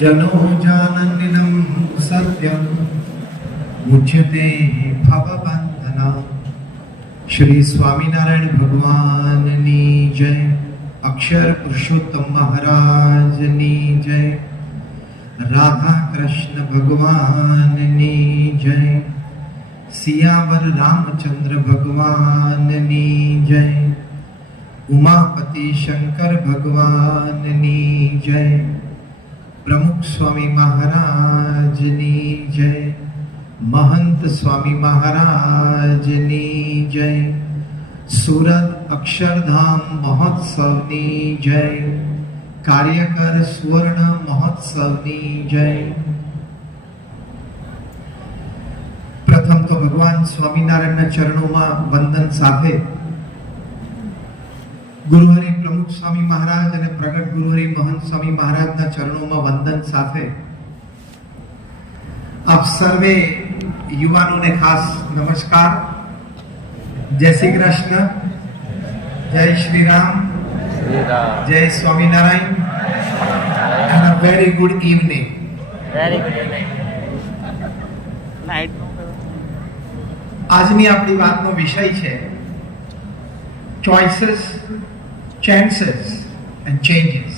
जनो जानन्निनं सत्यं मुच्यते भवबंधना। श्री स्वामीनारायण भगवाननी जय। अक्षर पुरुषोत्तम महाराजनी जय। राधा कृष्ण भगवाननी जय। सियावर रामचंद्र भगवाननी जय। उमापति शंकर भगवाननी जय। प्रमुख स्वामी महाराजनी जय। महंत स्वामी महाराजनी जय। सूरत अक्षरधाम महोत्सवनी जय। कार्यकर स्वर्ण महोत्सवनी जय। प्रथम तो भगवान स्वामीनारायण चरणों में वंदन साथे गुरुहरि प्रमुख स्वामी महाराज અને પ્રગટ ગુરુહरि महंत स्वामी महाराजना चरणों में वंदन साथे आप सर्वे युवाओं ने खास नमस्कार। जय श्री कृष्ण, जय श्री राम, जय Swaminarayan and a very good evening. Very good evening. Night આજની આપણી વાતનો વિષય છે ચોઇસીસ, ચાન્સીસ એન્ડ ચેન્જીસ।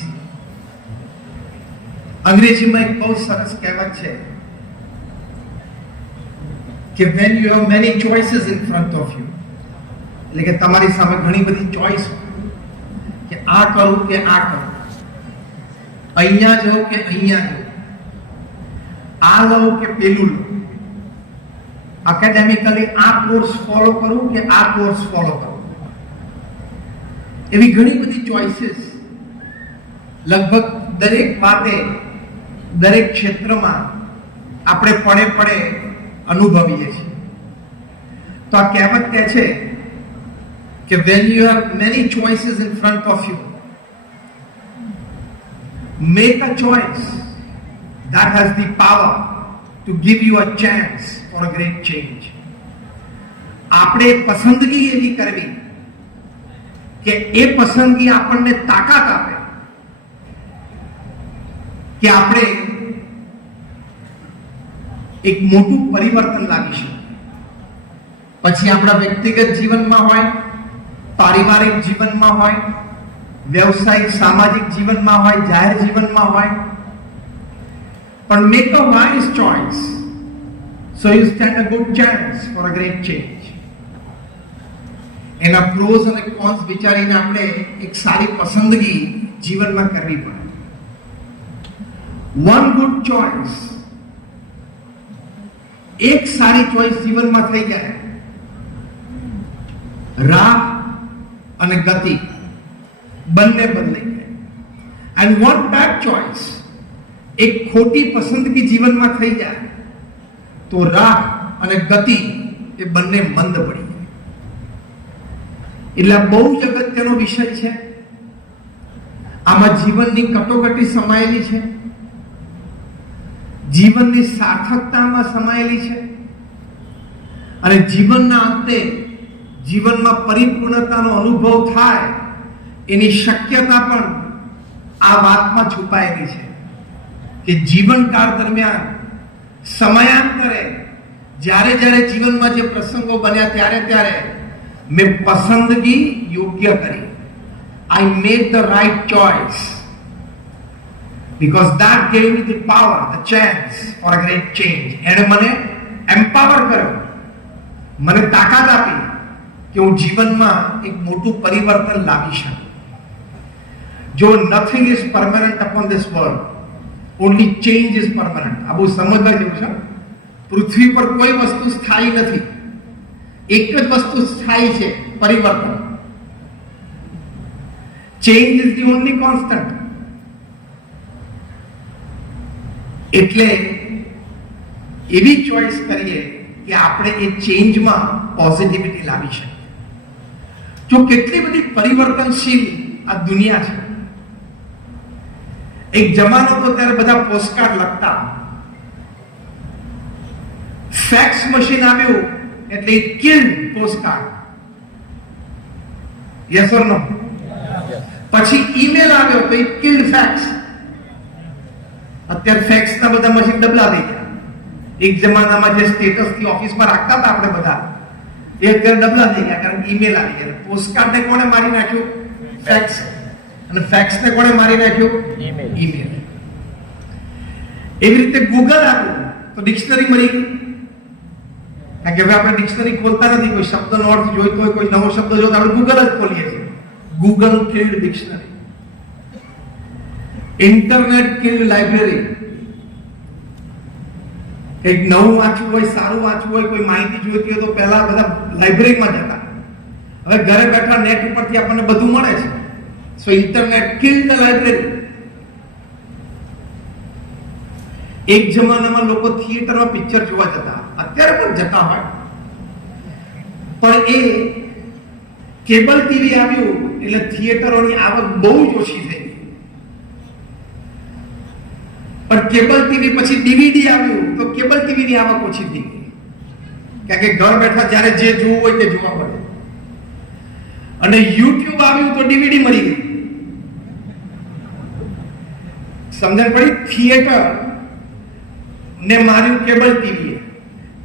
અંગ્રેજીમાં એક બહુ સરસ કહેવત છે કે when you have many choices in front of you, એટલે કે તમારી સામે ઘણી બધી ચોઇસ કે આ કરું કે આ કરું, અહીંયા જાઉં કે અહીંયા જાઉં, આ લઉં કે પેલું લઉં, એકેડેમિકલી આ કોર્સ ફોલો કરું કે આ કોર્સ ફોલો કરું, એવી ઘણી બધી ચોઇસીસ લગભગ દરેક વાતે દરેક ક્ષેત્રમાં આપણે પડે પડે અનુભવીએ છીએ। તો આ કહેવત કહે છે કે when you have many choices in front of you, make a choice that has the power to give you a chance for a great change। આપણે પસંદગી એવી કરવી કે એ પસંદગી આપણને તાકાત આપે કે આપણે એક મોટું પરિવર્તન લાવી શકીએ। પછી આપણા વ્યક્તિગત જીવનમાં હોય, પારિવારિક જીવનમાં હોય, વ્યવસાયિક સામાજિક જીવનમાં હોય, જાહેર જીવનમાં હોય, પણ make a wise choice so you stand a good chance for a great change। એના પ્રોઝ અને કોન્સ વિચારીને આપણે એક સારી પસંદગી જીવનમાં કરવી પડે। વન ગુડ ચોઇસ, એક સારી ચોઇસ જીવનમાં થઈ જાય, રાહ અને ગતિ બંને બદલાઈ જાય। એન્ડ વન બેડ ચોઇસ, એક ખોટી પસંદગી જીવનમાં થઈ જાય તો રાહ અને ગતિ એ બંને મંદ પડી જાય। એટલે બહુ જ અગત્યનો વિષય છે। આમાં જીવનની કટોકટી સમાયેલી છે, જીવનની સાર્થકતામાં સમાયેલી છે અને જીવનના અંતે જીવનમાં પરિપૂર્ણતાનો અનુભવ થાય એની શક્યતા પણ આ વાતમાં છુપાયેલી છે કે જીવનકાળ દરમિયાન સમયાંતરે જ્યારે જ્યારે જીવનમાં જે પ્રસંગો બન્યા ત્યારે ત્યારે મેં પસંદગી યોગ્ય કરી। I made the right choice because that gave me the power, the chance for a great change। એણે મને એમ્પાવર કર્યો, મને તાકાત આપી કે હું જીવનમાં એક મોટું પરિવર્તન લાવી શકું। જો nothing is permanent upon this world, only change is permanent। આ બહુ સમજવા જેવું છે। પૃથ્વી પર કોઈ વસ્તુ સ્થાયી નથી, એક જ વસ્તુ સ્થાયી છે, પરિવર્તન। Change is the only constant. એટલે એવી ચોઇસ કરીએ કે આપણે એ ચેન્જમાં પોઝિટિવિટી લાવી શકીએ। જો કેટલી બધી પરિવર્તનશીલ આ દુનિયા છે। એક જમાનો તો ત્યારે બધા પોસ્ટકાર્ડ લખતા, ફેક્સ મશીન આવ્યું એટલે it killed postcard. Yes or no? પછી ઈમેલ આવ્યો તો it killed fax. અત્યારે ફેક્સના બધા મશીન ડબલા થઈ ગયા. એક જમાનામાં જે સ્ટેટસથી ઓફિસમાં રાખતા હતા આપણે બધા, એ અત્યારે ડબલા થઈ ગયા, કારણ કે ઈમેલ આવી ગયા. પોસ્ટકાર્ડને કોણે મારી નાખ્યું? ફેક્સ. અને ફેક્સને કોણે મારી નાખ્યું? ઈમેલ. એવી રીતે ગૂગલ આવ્યું તો ડિક્શનરી મળી ગઈ. કારણ કે હવે આપણે ડિક્શનરી ખોલતા નથી, કોઈ શબ્દનો અર્થ જોઈતો હોય, કોઈ નવો શબ્દ જોઈતો આપણે ગૂગલ જ ખોલીએ છીએ. Google killed dictionary. Internet killed library. એક નવું વાંચવું હોય, સારું વાંચવું હોય, કોઈ માહિતી જોઈતી હોય તો પહેલા બધા લાઇબ્રેરીમાં જતા. હવે ઘરે બેઠા નેટ ઉપરથી આપણને બધું મળે છે. સો ઇન્ટરનેટ કિલ્ડ લાઇબ્રેરી. એક જમાનામાં લોકો થિયેટરમાં પિક્ચર જોવા જતા, અત્યારે પણ જતા હોય, પણ એ કેબલ ટીવી આવ્યું એટલે થિયેટરોની આવક બહુ જ ઓછી થઈ. પણ કેબલ ટીવી પછી ડીવીડી આવ્યું તો કેબલ ટીવીની આવક ઓછી થઈ ગઈ. કારણ કે ઘર બેઠા જ્યારે જે જોવું હોય તે જોવા મળે. અને યુટ્યુબ આવ્યું તો ડીવીડી મળી ગઈ. સમજણ પડી? થિયેટર ને માર્યું કેબલ ટીવી,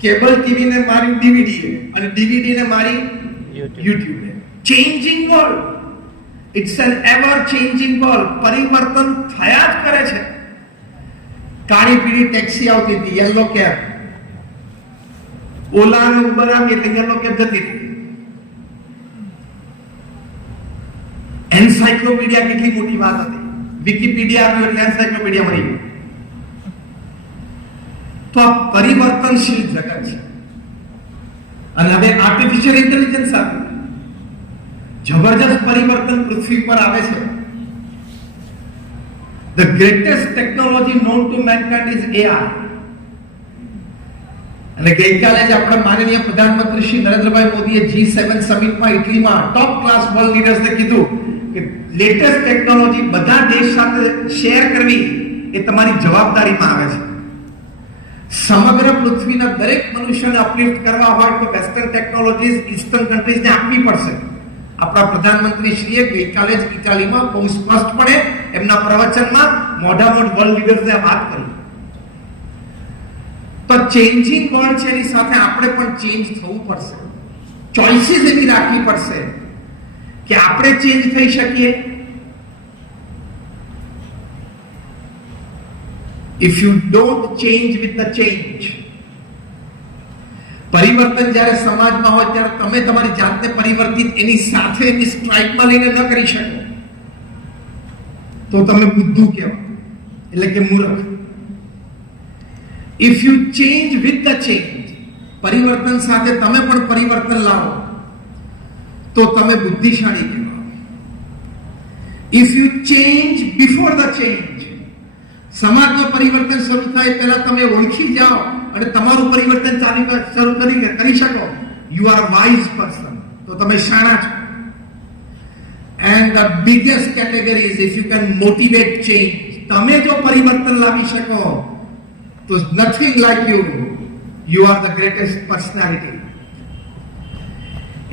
કેબલ ટીવી ને માર્યું ડીવીડી, અને ડીવીડી ને મારી YouTube. Changing world. It's an ever changing world. પરિવર્તન થયા જ કરે છે. કાળી પીળી ટેક્સી આવતી હતી, યલો કેબ. ઓલા અને ઉબર આવી એટલે યલો કેબ જતી હતી. એન્સાઇક્લોપીડિયા કેટલી મોટી વાત હતી. વિકીપીડિયા આવ્યું એટલે એન્સાઇક્લોપીડિયા મળી ગયું. તો આ પરિવર્તનશીલ જગત છે. અને હવે આર્ટિફિશિયલ ઇન્ટેલિજન્સ આવ્યું. જબરજસ્ત પરિવર્તન પૃથ્વી પર આવે છે. The greatest technology known to mankind is AI. અને ગઈકાલે જ આપણે માનનીય પ્રધાનમંત્રી શ્રી નરેન્દ્રભાઈ મોદીએ G7 સમિટમાં ઇટલીમાં ટોપ ક્લાસ વર્લ્ડ લીડર્સને કીધું કે લેટેસ્ટ ટેકનોલોજી બધા દેશ સાથે શેર કરવી એ તમારી જવાબદારીમાં આવે છે. સમગ્ર પૃથ્વીના દરેક મનુષ્યને અપલિફ્ટ કરવા હોય તો વેસ્ટર્ન ટેકનોલોજીસ ઈસ્ટર્ન કન્ટ્રીઝને આપવી પડશે. આપણા પ્રધાનમંત્રી શ્રીએ ગઈકાલે જ ઇટાલીમાં બહુ સ્પષ્ટપણે એમના પ્રવચનમાં મોઢામોઢ વર્લ્ડ લીડર્સને વાત કરી. તો ચેન્જિંગ વર્લ્ડ છે, એની સાથે આપણે પણ ચેન્જ થવું પડશે. ચોઇસીસ એવી રાખવી પડશે કે આપણે ચેન્જ થઈ શકીએ. If you don't change with the change, પરિવર્તન જ્યારે સમાજમાં હોય ત્યારે તમે તમારી જાતને પરિવર્તિત એની સાથે એની સ્ટ્રાઇકમાં લઈને ન કરી શકો તો તમે બુદ્ધુ કહેવાય, એટલે કે મૂર્ખ. If you change with the change, પરિવર્તન સાથે તમે પણ પરિવર્તન લાવો તો તમે બુદ્ધિશાળી કહેવાય. If you change before the change, સમાજનું પરિવર્તન શરૂ થાય પહેલા તમે ઓળખી જાઓ અને તમારું પરિવર્તન શરૂ કરી શકો, યુ આર વાઇઝ પર્સન, તો તમે શાણા છો. And the biggest category is if you can motivate change. તમે જો પરિવર્તન લાવી શકો તો nothing like you are the greatest personality.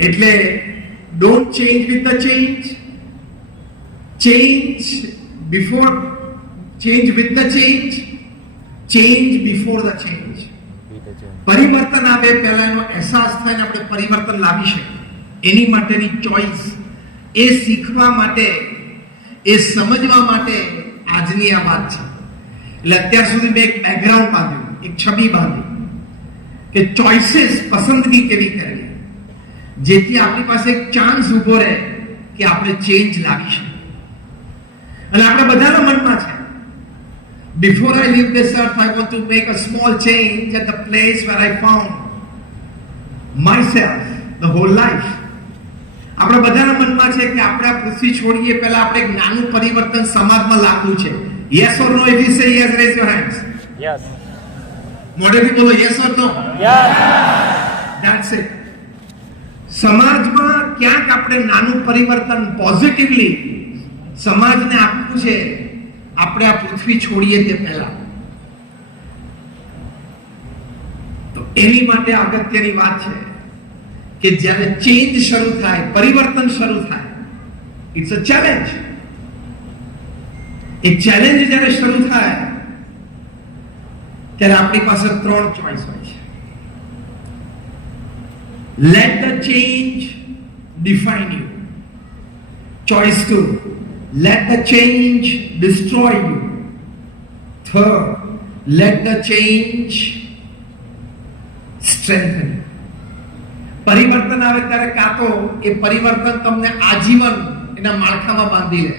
એટલે don't change with the change, change before, change with the change, change before the change. પરિવર્તન આવે પહેલા એનો અહેસાસ થાય ને આપણે પરિવર્તન લાવી શકીએ એની માટેની ચોઈસ, એ શીખવા માટે, એ સમજવા માટે આજની આ વાત છે. એટલે અત્યાર સુધી મેં એક બેકગ્રાઉન્ડ બાંધ્યું, એક છબી બાંધી કે ચોઇસીસ, પસંદગી કેવી કરવી જેથી આપણી પાસે એક ચાન્સ ઉભો રહે કે આપણે ચેન્જ લાવી શકીએ. અને આપણે બધાના મનમાં છે, before I leave this earth, I want to make a small change at the place where I found myself the whole life. આપણા બધાના મનમાં છે કે આપણે આ પૃથ્વી છોડીએ પહેલા આપણે એક નાનું પરિવર્તન સમાજમાં લાવવું છે. Yes or no? If you say yes, raise your hands. Yes. મોઢેથી બોલો yes or no. Yes. That's it. સમાજમાં ક્યાંક આપણે નાનું પરિવર્તન પોઝિટિવલી સમાજને આપવું છે આપણે આ પૃથ્વી છોડીએ તે પહેલા. તો એની માટે અગત્યની વાત છે કે જ્યારે ચેન્જ શરૂ થાય, પરિવર્તન શરૂ થાય, ઇટ્સ અ ચેલેન્જ. એ ચેલેન્જ જ્યારે શરૂ થાય ત્યારે આપણી પાસે 3 ચોઇસ હોય છે. Let the change define you. Choice 2. Let the change destroy you. Third, let the change strengthen you. પરિવર્તન આવે ત્યારે કાં તો એ પરિવર્તન તમને આજીવન એના માળખામાં બાંધી લે.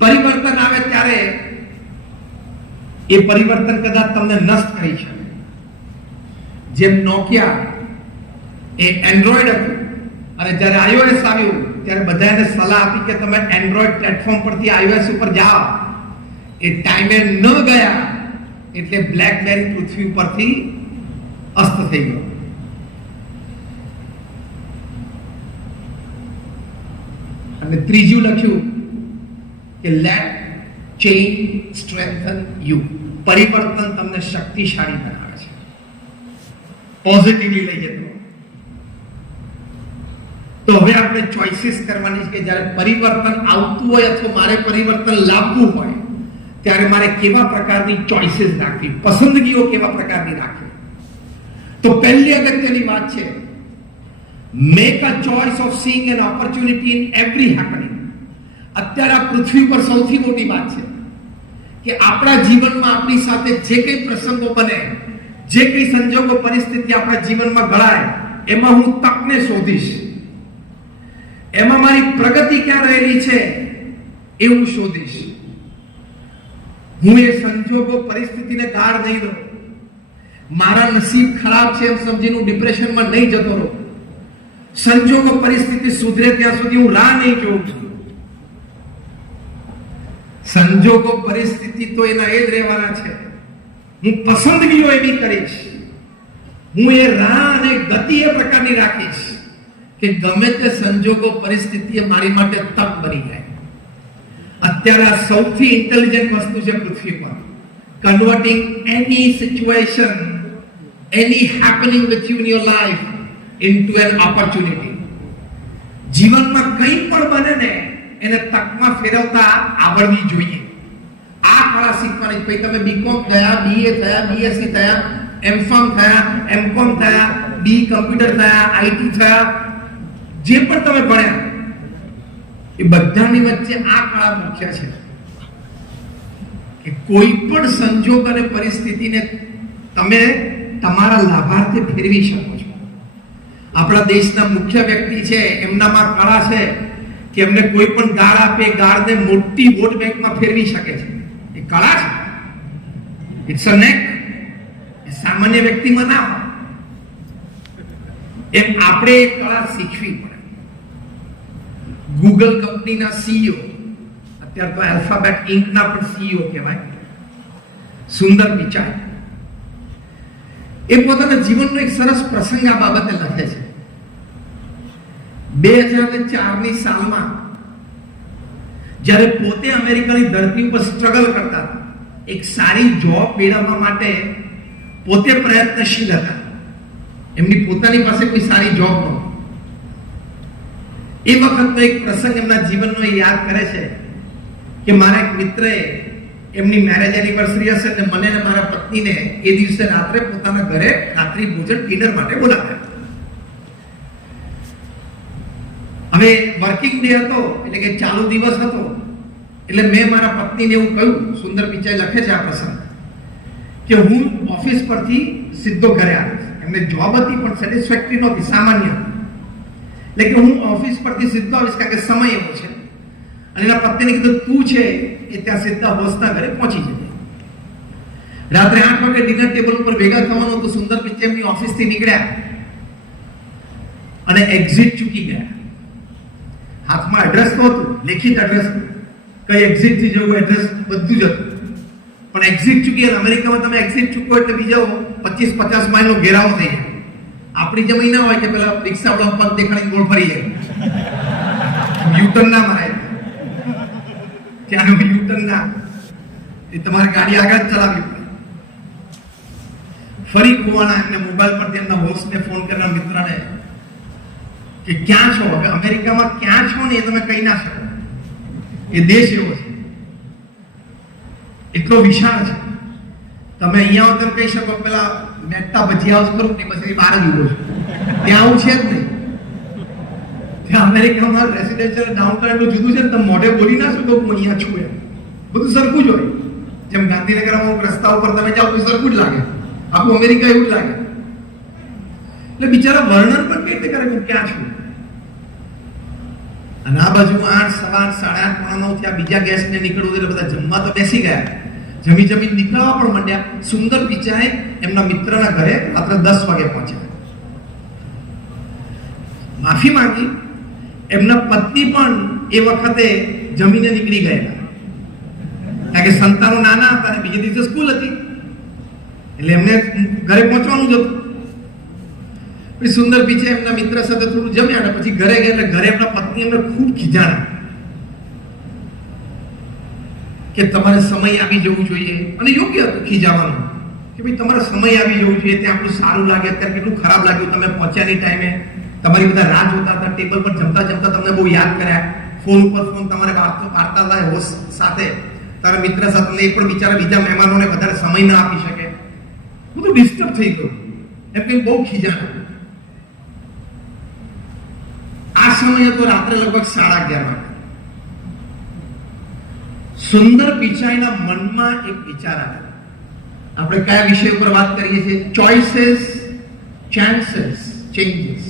પરિવર્તન આવે ત્યારે એ પરિવર્તન કદાચ તમને નષ્ટ કરી શકે. જેમ નોકિયા એ એન્ડ્રોઈડ હતું અને જ્યારે આઈઓએસ આવ્યું ત્યારે બધાને સલાહ આપી કે તમે એન્ડ્રોઈડ પ્લેટફોર્મ પરથી આઈઓએસ ઉપર જાઓ. એ ટાઈમે ન ગયા એટલે બ્લેકબેરી પૃથ્વી પરથી અસ્ત થઈ ગયો. અને ત્રીજું લખ્યું કે લેટ ચેન્જ સ્ટ્રેન્થન યુ. પરિવર્તન તમને શક્તિશાળી બનાવે છે. પોઝિટિવલી લઈ જતો. તો હવે આપણે ચોઇસીસ કરવાની છે કે જ્યારે પરિવર્તન આવતું હોય અથવા મારે પરિવર્તન લાવવું હોય ત્યારે મારે કેવા પ્રકારની ચોઇસીસ રાખવી, પસંદગીઓ કેવા પ્રકારની રાખવી. તો પહેલી અગત્યની વાત છે, make a choice of seeing N opportunity in every happening. અત્યારે આ પૃથ્વી પર સૌથી મોટી વાત છે કે આપણા જીવનમાં આપણી સાથે જે કંઈ પ્રસંગો બને, જે કંઈ સંજોગો પરિસ્થિતિ આપણા જીવનમાં ઘડાય, એમાં હું તકને શોધીશ. એમાં મારી પ્રગતિ ક્યાં રહેલી છે એ હું શોધીશ. હું એ સંજોગો પરિસ્થિતિને ગાળ નહીં દઉં. મારા નસીબ ખરાબ છે એમ સમજીને હું ડિપ્રેશનમાં નહીં જતો રહું. સંજોગો પરિસ્થિતિ સુધરે ત્યાં સુધી હું રાહ નહીં જોઉં છું. સંજોગો પરિસ્થિતિ તો એના એ જ રહેવાના છે. હું પસંદગીઓ એવી કરીશ, હું એ રાહ અને ગતિ એ પ્રકારની રાખીશ કે ગમે તે સંજોગો પરિસ્થિતિ મારી માટે તક બની જાય. અત્યારે આ સૌથી ઇન્ટેલિજન્ટ વસ્તુ છે પૃથ્વી પર. Converting any situation, any happening with you in your life into N opportunity. જીવનમાં કંઈ પણ બને ને એને તકમાં ફેરવતા આવડવી જોઈએ. આ કળા શીખવાની. પછી તમે બીકોમ થયા, બીએ થયા, બીએસસી થયા, એમફાર્મ થયા, એમકોમ થયા, બી કમ્પ્યુટર થયા, આઈટી થયા, જે પણ તમે ભણ્યા એ બધાની વચ્ચે આ કળા મુખ્ય છે કે કોઈ પણ સંજોગ અને પરિસ્થિતિને તમે તમારા લાભાર્થે ફેરવી શકો છો. આપણા દેશના મુખ્ય વ્યક્તિ છે, એમનામાં કળા છે કે એમને કોઈ પણ ગાળ આપે, ગાળને મોટી વોટ બેંકમાં ફેરવી શકે છે. એ કળા છે. ઇટ્સ અ નેક. એ સામાન્ય વ્યક્તિમાં ના હોય. એમ આપણે એ કળા શીખવી પડે. ગૂગલ કંપનીના સીઈઓ, અત્યારે તો આલ્ફાબેટ ઇન્કના પણ સીઈઓ કહેવાય, સુંદર પિચાઈ, એ પોતાના જીવનનો એક સરસ પ્રસંગ આ બાબતે લખે છે. 2004ની સાલમાં જ્યારે પોતે અમેરિકાની ધરતી ઉપર સ્ટ્રગલ કરતા હતા, એક સારી જોબ મેળવવા માટે પોતે પ્રયત્નશીલ હતા. એમની પોતાની પાસે કોઈ સારી જોબ નહોતી. એ વખતનો એક પ્રસંગ એમના જીવનનો યાદ કરે છે કે મારા એક મિત્રએ એમની મેરેજ એનિવર્સરી હશે અને મને અને મારા પત્નીને એ દિવસે રાત્રે પોતાના ઘરે રાત્રિ ભોજન ડિનર માટે બોલાવ્યા. હવે વર્કિંગ ડે હતો, એટલે કે ચાલુ દિવસ હતો. એટલે મેં મારા પત્નીને એવું કહ્યું, સુંદર પિચાઈ લખે છે આ પ્રસંગ, કે હું ઓફિસ પરથી સીધો ઘરે આવીશ. એમને જોબ હતી પણ સેટિસ્ફેક્ટરી નહોતી, સામાન્ય હતી. એટલે કે હું ઓફિસ પરથી સીધો આવીશ કારણ કે સમય એવો છે. અને એના પત્નીને કીધું તું છે એ ત્યાં સીધા બોસના ઘરે પહોંચી જજે. રાત્રે 8 વાગે ડિનર ટેબલ ઉપર ભેગા થવાનું તો સુંદર પિચાઈ એમની ઓફિસથી નીકળ્યા અને એક્ઝિટ ચૂકી ગયા. હાથમાં એડ્રેસ તો હતું, લેખિત એડ્રેસ, કઈ એક્ઝિટ થી જવું એડ્રેસ બધું જ હતું, પણ એક્ઝિટ ચૂકી. અમેરિકામાં તમે એક્ઝિટ ચૂકો એટલે બીજા 25-50 માઇલનો ઘેરાવો થઈ જાય. આપણી જમીન ના હોય કે પેલા રિક્ષા વાળા પગ દેખાડી ગોળ ફરી જાય, યુટર્ન ના મારે. ત્યાંનું યુટર્ન ના, એ તમારે ગાડી આગળ જ ચલાવવી પડે. ફરી કુવાના એમને મોબાઈલ પરથી એમના હોસ્ટને ફોન કરનાર મિત્રને કે ક્યાં છો? હવે અમેરિકામાં ક્યાં છો ને એ તમે કહી ના શકો. એ દેશ એવો છે, એટલો વિશાળ છે. તમે અહીંયા આવો તો કહી શકો પેલા મહેતા ભજીયા હાઉસ કરું ને પછી બહાર જ ઉભો છું, ત્યાં આવું છે જ નહીં. ત્યાં અમેરિકામાં રેસિડેન્શિયલ ડાઉનટાઉન એટલું જુદું છે ને તમે મોઢે બોલી ના શકો હું અહીંયા છું એમ. બધું સરખું જ હોય. જેમ ગાંધીનગરમાં અમુક રસ્તા ઉપર તમે જાઓ તો સરખું જ લાગે, આખું અમેરિકા એવું જ લાગે. એટલે બિચારા વર્ણન પણ કઈ રીતે કરે હું ક્યાં છું. અને આ બાજુ 8, 8:15, 8:30 થયા, બીજા ગેસ્ટને નીકળવું એટલે બધા જમવા તો બેસી ગયા. જમી નીકળવા પણ માંડ્યા. સુંદર પિચાઈ એમના મિત્રના ઘરે રાત્રે 10 વાગે પહોંચ્યા. માફી માંગી. એમના પત્ની પણ એ વખતે જમીને નીકળી ગયેલા, કારણ કે સંતાનો નાના હતા અને બીજે દિવસે સ્કૂલ હતી એટલે એમને ઘરે પહોંચવાનું જ હતું. પછી સુંદર પિચાઈ એમના મિત્ર સાથે થોડું જમ્યા અને પછી ઘરે ગયા. એટલે ઘરે એમના પત્ની એમને ખૂબ ખીજાણા કે તમારે સમય આવી જવું જોઈએ. અને યોગ્ય હતું ખીજાવાનું કે ભાઈ તમારે સમય આવી જવું જોઈએ, ત્યાં આપણું સારું લાગે. અત્યારે કેટલું ખરાબ લાગ્યું તમે પહોંચ્યા નહીં ટાઈમે, તમારી બધા રાહ જોતા હતા, ટેબલ પર જમતા તમને બહુ યાદ કર્યા, ફોન ઉપર ફોન તમારે વાર્તા થાય હોસ્ટ સાથે, તારા મિત્ર સાથે, એ પણ બિચારા બીજા મહેમાનોને વધારે સમય ના આપી શકે, બધું ડિસ્ટર્બ થઈ ગયું. એમ કઈ બહુ ખીજાણ. આ સમય હતો રાત્રે લગભગ 11:30 વાગે. સુંદર પિચાઈના મનમાં એક વિચાર આવ્યો. આપણે કયા વિષય ઉપર વાત કરીએ છીએ? Choices, chances, changes.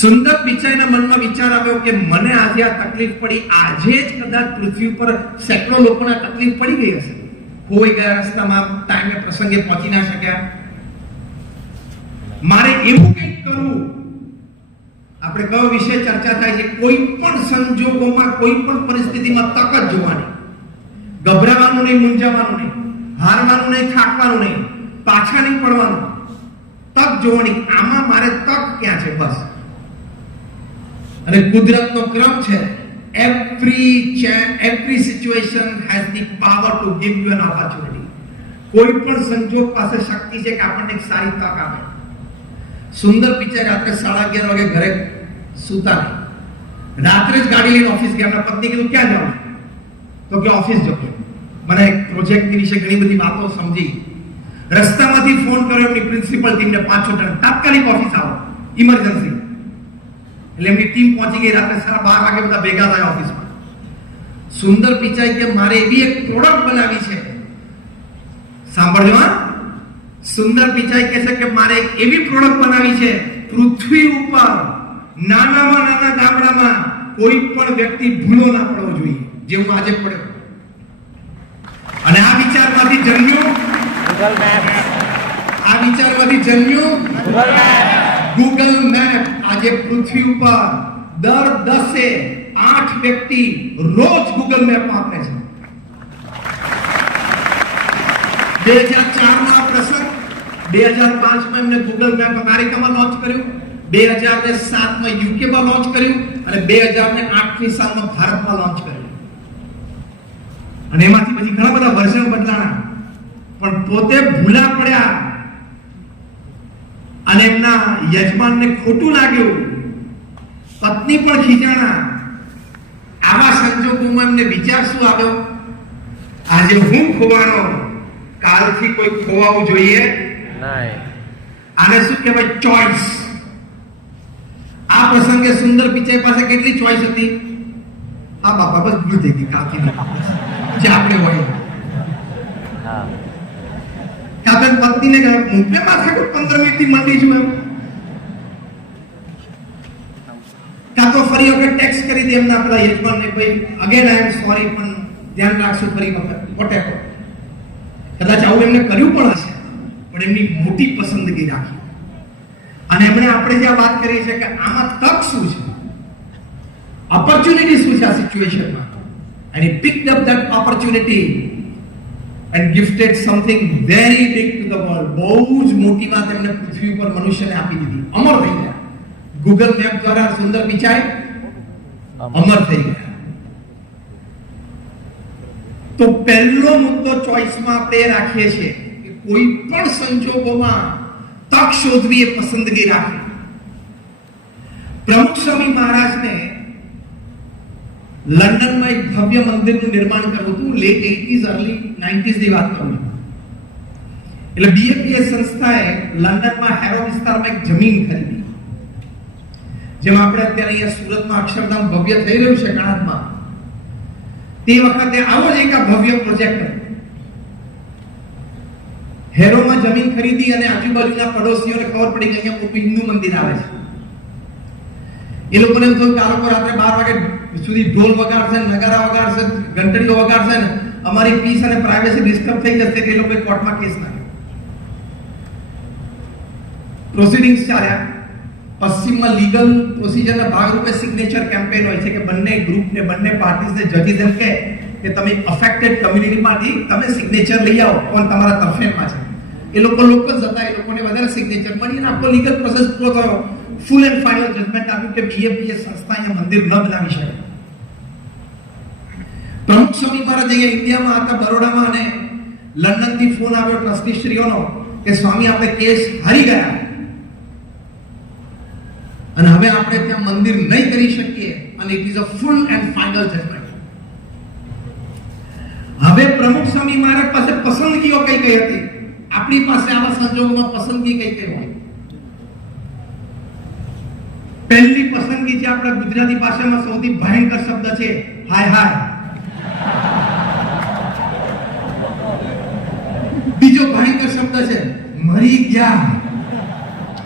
સુંદર પિચાઈના મનમાં વિચાર આવ્યો કે મને આજે આ તકલીફ પડી, આજે જ કદાચ પૃથ્વી ઉપર સેંકડો લોકોને તકલીફ પડી ગઈ હશે, ખોઈ ગયા રસ્તામાં, ટાઈમે પ્રસંગે પહોંચી ના શક્યા. મારે એવું કંઈક કરવું. આપણે કયો વિષય ચર્ચા થાય છે? કોઈ પણ સંજોગોમાં, કોઈ પણ પરિસ્થિતિમાં તક જ જોવાની, ગભરાવાનું નહીં, મૂંઝાવાનું નહીં, હારવાનું નહીં, થાકવાનું નહીં, પાછા નહીં પડવાનું, તક જોવાની. આમાં મારે તક ક્યાં છે? બસ. અને કુદરતનો ક્રમ છે, every situation has the power to give you an opportunity. કોઈ પણ સંજોગ પાસે શક્તિ છે કે આપણને એક સારી તક આપે. સુંદર પિચાઈ રાત્રે 11:30 વાગે ઘરે સુતા નહીં. રાત્રે જ ગાડી લઈને ઓફિસ ગયા. એમના પત્ની કીધું ક્યાં જાવ? તો કે ઓફિસ જતો. મને એક પ્રોજેક્ટ વિશે ઘણી બધી વાતો સમજી. રસ્તામાંથી ફોન કર્યો એમની પ્રિન્સિપલ ટીમને, 5-6 જણ, તાત્કાલિક ઓફિસ આવો, ઇમરજન્સી. એટલે એમની ટીમ પહોંચી ગઈ. રાત્રે 12:30 વાગે બધા ભેગા થયા ઓફિસમાં. સુંદર પિચાઈ કે મારે એવી એક પ્રોડક્ટ બનાવી છે. સાંભળજો હા. સુંદર પિચાઈ કહે છે કે મારે એક એવી પ્રોડક્ટ બનાવી છે, પૃથ્વી ઉપર નાનામાં નાના ગામડામાં કોઈ પણ વ્યક્તિ ભૂલો ના પડવો જોઈએ જેવું આજે પડ્યો. અને આ વિચારમાંથી જન્મ્યું ગૂગલ મેપ. આજે પૃથ્વી ઉપર દર 10-8 વ્યક્તિ રોજ ગૂગલ મેપ વાપરે છે. 2004 માં પ્રસંગ, 2005 એમને ગૂગલ મેપ અમેરિકામાં લોન્ચ કર્યું, 2007 યુકેમાં લોન્ચ કર્યું અને 2008 સાલમાં ભારતમાં લોન્ચ કર્યું. અને એમાંથી પછી ઘણા બધા વર્ઝન બદલાણા, પણ પોતે ભૂલા પડ્યા અને એમના યજમાનને ખોટું લાગ્યું, પત્ની પણ ખીજાણા. આવા સંજોગોમાં એમને વિચાર શું આવ્યો? આજે હું ખોવાનો, કાલથી કોઈ ખોવાવું જોઈએ નહીં. આને શું કહેવાય? ચોઇસ. આ પ્રસંગે સુંદર પિચાઈ પાસે કેટલી ચોઇસ હતી? હા બાપા, બસ ભૂલ થઈ ગઈ, કાકી જે આપણે હોય. કાકા પત્નીને કહે મૂકે માથે 15 મિનિટથી મંડી છું એમ. કાં તો ફરી વખત ટેક્સ્ટ કરી દે એમના પેલા યજમાનને, ભાઈ અગેન આઈ એમ સોરી, પણ ધ્યાન રાખશું ફરી વખત, વોટેવર. કદાચ આવું એમને કર્યું પણ હશે, પણ એમની મોટી પસંદગી રાખી. અને એમણે આપણે જ્યાં વાત કરીએ છીએ કે આમાં તક શું છે, ઓપોર્ચ્યુનિટી શું છે આ સિચ્યુએશનમાં, and he picked up that opportunity and gifted something very big to the world. બહુ જ મોટી વાત એમને પૃથ્વી ઉપર મનુષ્યને આપી દીધી, અમર થઈ ગયા. ગૂગલ મેપ દ્વારા સુંદર પિચાઈ અમર થઈ ગયા. તો પહેલો મુદ્દો ચોઇસમાં આપણે રાખીએ છીએ કે કોઈ પણ સંજોગોમાં તક શોધવી એ પસંદગી રાખવી. પ્રમુખ સ્વામી મહારાજને લંડનમાં એક ભવ્ય મંદિરનું નિર્માણ કરવું હતું. લેટ 80s અર્લી 90s ની વાત કરું. એટલે બીએપીએસ સંસ્થાએ લંડનમાં હેરો વિસ્તારમાં એક જમીન ખરીદી. જેમ આપણે અત્યારે અહીંયા સુરતમાં અક્ષરધામ ભવ્ય થઈ રહ્યું છે કણાદમાં, તે વખતે આવો જ એક ભવ્ય પ્રોજેક્ટ હતો. હેરોમાં જમીન ખરીદી અને આજુબાજુના પડોશીઓને ખબર પડી કે અહીંયા કોઈ હિન્દુ મંદિર આવે છે. એ લોકોને એમ થયું કે આ લોકો રાત્રે 12 વાગે સુધી ઢોલ વગાડશે, નગારા વગાડશે, ઘંટડીઓ વગાડશે ને અમારી પીસ અને પ્રાઇવેસી ડિસ્ટર્બ થઈ જશે કે એ લોકોએ કોર્ટમાં કેસ નાખ્યો. પ્રોસિડિંગ્સ ચાલ્યા. પશ્ચિમમાં લીગલ પ્રોસિજરના ભાગરૂપે સિગ્નેચર કેમ્પેન હોય છે કે બંને ગ્રુપને, બંને પાર્ટીઝને જજીસ એમ કહે કે તમે અફેક્ટેડ કમ્યુનિટીમાંથી તમે સિગ્નેચર લઈ આવો કોણ તમારા તરફેણમાં છે. એ લોકો લોકલ હતા, એ લોકોને વધારે સિગ્નેચર મળી અને આખો લીગલ પ્રોસેસ પૂરો થયો. ફૂલ એન્ડ ફાઇનલ જજમેન્ટ આપ્યું કે બીએપીએસ સંસ્થા અહીંયા મંદિર ન બનાવી શકે. પ્રમુખ સ્વામી મહારાજ અહીંયા ઇન્ડિયામાં હતા, બરોડામાં, અને લંડનથી ફોન આવ્યો ટ્રસ્ટીશ્રીઓનો કે સ્વામી આપણે કેસ હારી ગયા અને હવે આપણે ત્યાં મંદિર નહીં કરી શકીએ અને it is a full and final judgement. હવે પ્રમુખ સ્વામી મહારાજ પાસે પસંદગીઓ કઈ કઈ હતી? આપણી પાસે આવા સંજોગોમાં પસંદગી કઈ કઈ હોય? પહેલી પસંદગી છે આપણા ગુજરાતી ભાષામાં સૌથી ભયંકર શબ્દ છે હાય હાય. બીજો ભયંકર શબ્દ છે મરી ગયા.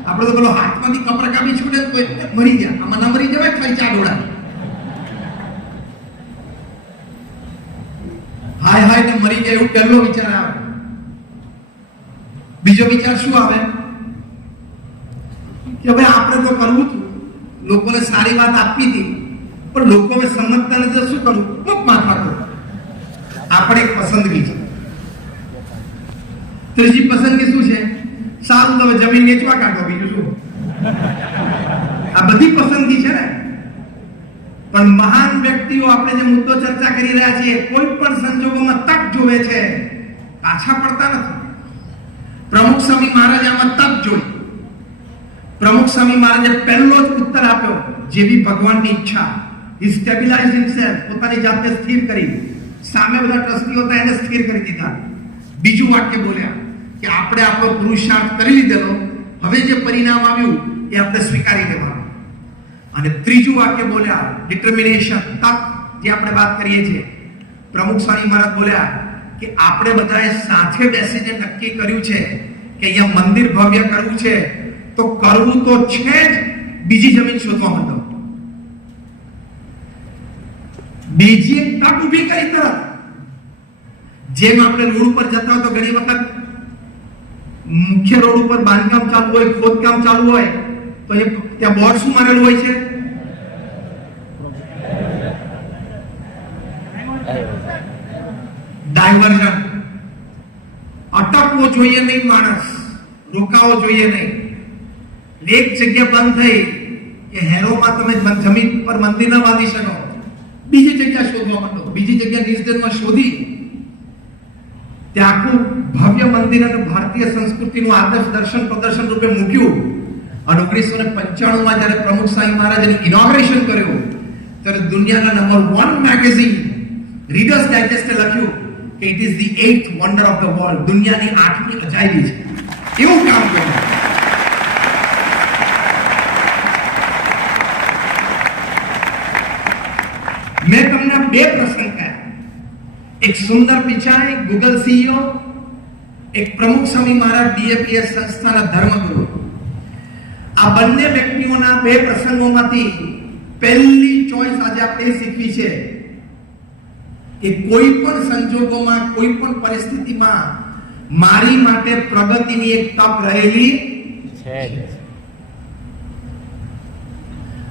આપણે તો પેલો હાથમાંથી કપરા કાપી છૂટે તો મરી ગયા, આમાં ના મરી જવાય ખાલી ચા ઢોળા. હાય હાય ને મરી ગયા એવું પહેલો વિચાર આવે. બીજો વિચાર શું આવે કે હવે આપણે તો કરવું હતું, લોકોને સારી વાત આપી હતી પણ લોકો હવે સમજતા નથી, શું કરવું? ખૂબ માથા કરો. આપણે એક પસંદગી છે. ત્રીજી પસંદગી શું છે? સારું તમે જમીન વેચવા કાઢો, બીજું શું? આ બધી પસંદગી છે ને. પણ મહાન વ્યક્તિઓ, આપણે જે મુદ્દો ચર્ચા કરી રહ્યા છીએ, કોઈ પણ સંજોગોમાં તક જોવે છે, પાછા પડતા નથી. પ્રમુખ સ્વામી મહારાજ આમાં તક જોઈ. પ્રમુખ સ્વામી મહારાજે પહેલો જ ઉત્તર આપ્યો, જેવી ભગવાનની ઈચ્છા. હી સ્ટેબિલાઇઝ હિમસેલ્ફ, પોતાની જાતને સ્થિર કરી. સામે બધા ટ્રસ્ટીઓ હતા એને સ્થિર કરી દીધા. બીજું વાક્ય બોલ્યા કે આપણે આપણો પુરુષાર્થ કરી લીધેલો, હવે જે પરિણામ આવ્યું એ આપણે સ્વીકારી લેવાનું. અને ત્રીજું વાક્ય બોલ્યા ડિટર્મિનેશન, તક, જે આપણે વાત કરીએ છીએ. પ્રમુખ સ્વામી મહારાજ બોલ્યા કે આપણે બધાએ સાથે બેસીને નક્કી કર્યું છે કે અહીંયા મંદિર ભવ્ય કરવું છે, તો કરવું તો છે જ, બીજી જમીન શોધવા માંડો. બીજી એક તક ઊભી કરી તરત. જેમ આપણે રોડ ઉપર જતા હોય તો ઘણી વખત મુખ્ય રોડ ઉપર બાંધકામ ચાલુ હોય, ખોદકામ ચાલુ હોય તો ત્યાં બોર્ડ શું મારેલું હોય છે? ડાયવર્ઝન. અટકવો જોઈએ નહીં, માણસ રોકાવો જોઈએ નહીં. એક જગ્યા બંધ થઈ કે હેરોમાં તમે જમીન પર મંદિર ન બાંધી શકો, બીજી જગ્યા શોધવા માંડો. બીજી જગ્યા નિર્જનમાં શોધી ત્યાં આખું ભવ્ય મંદિર અને ભારતીય સંસ્કૃતિનું આદર્શ દર્શન પ્રદર્શન રૂપે મૂક્યું. અને 1995 જ્યારે પ્રમુખ સ્વામી મહારાજે ઇનોગ્રેશન કર્યું ત્યારે દુનિયાના નંબર 1 મેગેઝિન રીડર્સ ડાયજેસ્ટે લખ્યું કે it is the 8th wonder of the world, દુનિયાની 8મી અજાયબી છે. એવું કામ કર્યું. મેં તમને બે પ્રસંગ કહ્યા, એક સુંદર પિચાઈ ગૂગલ સીઈઓ, એક પ્રમુખ સ્વામી મહારાજ બીએપીએસ સંસ્થાના ધર્મગુરુ. આ બંને વ્યક્તિઓના બે પ્રસંગોમાંથી પહેલી ચોઈસ આજે આપણે શીખવી છે કે કોઈ પણ સંજોગોમાં, કોઈ પણ પરિસ્થિતિમાં મારી માટે પ્રગતિની એક તક રહેલી છે.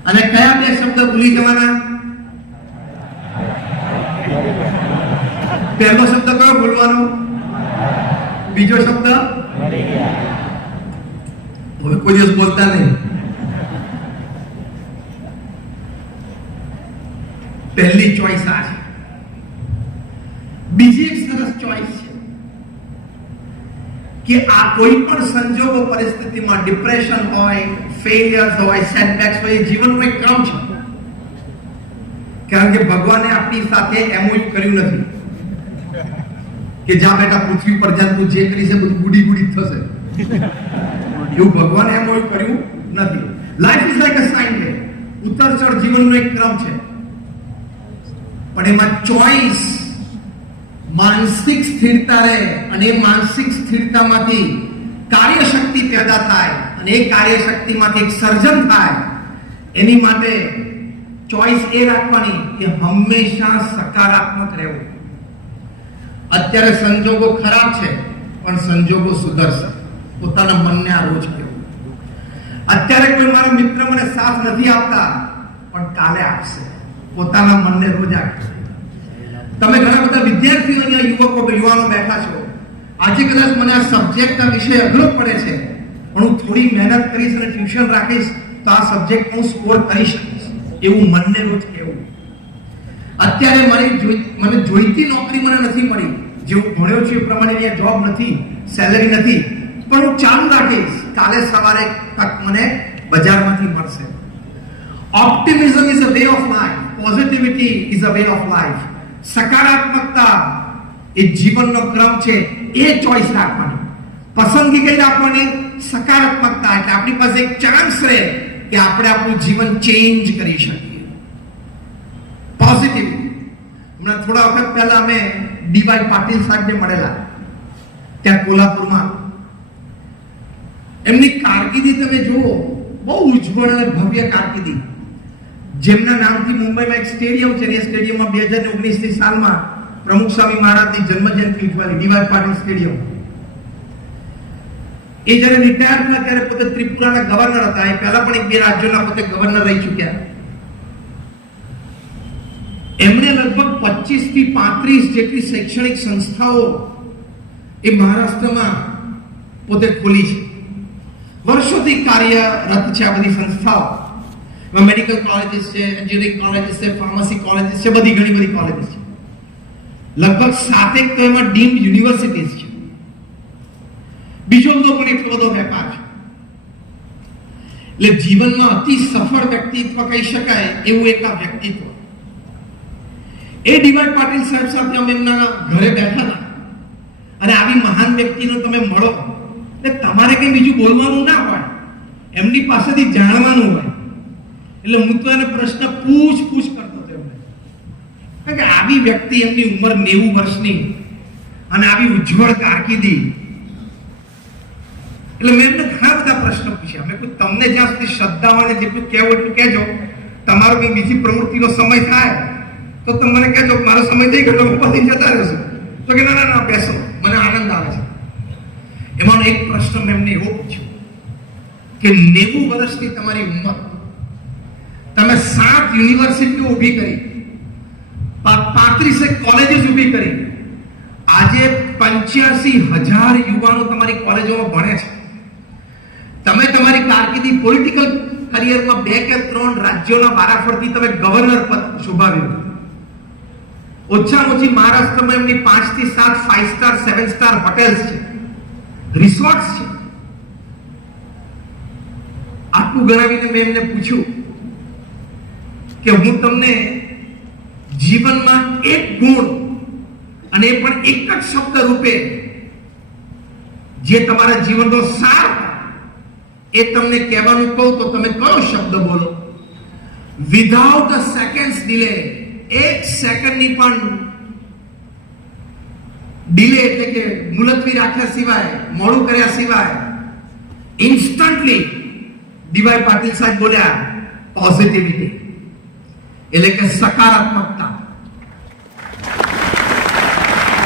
અને કયા બે શબ્દ ભૂલી જવાના? પહેલો શબ્દ કયો બોલવાનો? બીજો શબ્દ હવે કોઈ દિવસ બોલતા નહીં. પહેલી ચોઈસ આ છે. બીજી એક સરસ ચોઈસ છે કે આ કોઈ પણ સંજોગો પરિસ્થિતિમાં, ડિપ્રેશન હોય, ફેલિયર્સ હોય, સેટબેક્સ હોય, જીવનનું એક ક્રમ છે. કારણ કે ભગવાને આપણી સાથે એમોય કર્યું નથી કે જા બેટા પૃથ્વી પર જા, તું જે કરી છે બધું ગુડી ગુડી થશે. એવું ભગવાને એમ કર્યું નથી. Life is like a sine wave. ઉતર ચઢ જીવનનો એક ક્રમ છે, પણ એમાં ચોઈસ, માનસિક સ્થિરતા રહે, અને એ માનસિક સ્થિરતામાંથી કાર્યશક્તિ પેદા થાય, અને એ કાર્યશક્તિમાંથી એક સર્જન થાય. એની માટે ચોઈસ એ રાખવાની કે હંમેશા સકારાત્મક રહેવું. અત્યારે સંજોગો ખરાબ છે, પણ સંજોગો સુધરશે. પોતાના મનને આ રોજ કહેવું. અત્યારે કોઈ મારો મિત્ર મને સાથ નથી આપતા, પણ કાલે આપશે. પોતાના મનને રોજ આપશે. તમે ઘણા બધા વિદ્યાર્થીઓ અહીંયા, યુવકો, યુવાનો બેઠા છો. આજે કદાચ મને આ સબ્જેક્ટના વિષય અઘરો પડે છે, પણ હું થોડી મહેનત કરીશ અને ટ્યુશન રાખીશ તો આ સબ્જેક્ટ હું સ્કોર કરી શકીશ. એવું મનને રોજ કહેવું. અત્યારે મને જોઈતી નોકરી મને નથી મળી, જેવું ભણ્યો છું એ પ્રમાણે અહીંયા જોબ નથી, સેલરી નથી, પણ હું ચાલુ રાખીશ. કાલે સવારે તક મને બજારમાંથી મળશે. Optimism is a way of life. Positivity is a way of life. સકારાત્મકતા એ જીવનનો ક્રમ છે. એ ચોઈસ રાખવાની, પસંદગી કઈ રાખવાની? સકારાત્મકતા. એટલે આપણી પાસે એક ચાન્સ રહે કે આપણે આપણું જીવન ચેન્જ કરી શકીએ. પોઝિટિવિટી. હમણાં થોડા વખત પહેલા અમે ડીવાય પાટીલ સાહેબને મળેલા, ત્યાં કોલ્હાપુરમાં. એમની કારકિર્દી તમે જુઓ, બહુ ઉજ્જવળ અને ભવ્ય કારકિર્દી. જેમના નામથી મુંબઈમાં એક સ્ટેડિયમ છે, એ સ્ટેડિયમમાં 2019ની સાલમાં પ્રમુખ સ્વામી મહારાજની જન્મજયંતિ ઉજવાલી, ડીવાય પાટીલ સ્ટેડિયમ. એ જ્યારે રિટાયર થયા ત્યારે પોતે ત્રિપુરાના ગવર્નર હતા. એ પહેલા પણ એક બે રાજ્યોના પોતે ગવર્નર રહી ચૂક્યા. એમણે લગભગ 25 થી 35 જેટલી શૈક્ષણિક સંસ્થાઓ એ મહારાષ્ટ્રમાં પોતે ખોલી છે. વર્ષોથી કાર્યરત છે આ બધી સંસ્થાઓ. મેડિકલ કોલેજીસ છે, એન્જિનિયરિંગ કોલેજીસ છે, ફાર્મસી કોલેજીસ છે, બધી ઘણી બધી કોલેજીસ છે. લગભગ 7 તો એમાં ડીમ્ડ યુનિવર્સિટીઝ છે. બીજો બધો પણ એટલો બધો વેપાર છે. એટલે જીવનમાં અતિ સફળ વ્યક્તિત્વ કહી શકાય એવું એક આ વ્યક્તિત્વ. એ ડીવાય પાટીલ સાહેબ સાથે અમે એમના ઘરે બેઠા હતા, અને આવી મહાન વ્યક્તિનો તમે મળો એટલે તમારે કઈ બીજું બોલવાનું ના હોય, એમની પાસેથી જાણવાનું હોય. એટલે હું તો એને પ્રશ્ન પૂછ કરતો હતો એમને, કારણ કે આવી વ્યક્તિ, એમની ઉંમર 90 વર્ષની અને આવી ઉજ્જવળ કારકિર્દી. એટલે મેં એમને ઘણા બધા પ્રશ્નો પૂછ્યા. મેં કહ્યું તમને જ્યાં સુધી શ્રદ્ધા હોય ને જેટલું કહેવું એટલું કહેજો. તમારો કઈ બીજી પ્રવૃત્તિનો સમય થાય તો તમે મને કહેજો, મારો સમય થઈ ગયો હું પછી જતા રહેશો. તો કે ના ના બેસો, મને આનંદ આવે છે. એમાંનો એક પ્રશ્ન મેં એમને એવો પૂછ્યો કે 90 વર્ષની તમારી ઉંમર, તમે 7 યુનિવર્સિટીઓ ઊભી કરી, 35 કોલેજીસ ઊભી કરી, આજે 85,000 યુવાનો તમારી કોલેજોમાં ભણે છે. તમે તમારી કારકિર્દી પોલિટિકલ કરિયરમાં 2 કે 3 રાજ્યોના વારાફરતી તમે ગવર્નર પદ શોભાવ્યું. ઓછામાં ઓછી મહારાષ્ટ્રમાં એમની 5 થી 7 5 સ્ટાર 7 સ્ટાર હોટેલ્સ છે, રિસોર્ટ્સ છે. આટલું ગણાવીને મેં એમને પૂછ્યું કે હું તમને જીવનમાં એક ગુણ, અને એ પણ એક જ શબ્દ રૂપે, જે તમારા જીવનનો સાર એ તમને કહેવાનું કહું તો તમે કયો શબ્દ બોલો? વિધાઉટ અ સેકન્ડ્સ ડિલે, 1 સેકન્ડની પણ ડિલે એટલે કે મુલતવી રાખ્યા સિવાય, મોડું કર્યા સિવાય, ઇન્સ્ટન્ટલી ડીવાય પાટીલ સાહેબ બોલ્યા પોઝિટિવિટી, એટલે કે સકારાત્મકતા.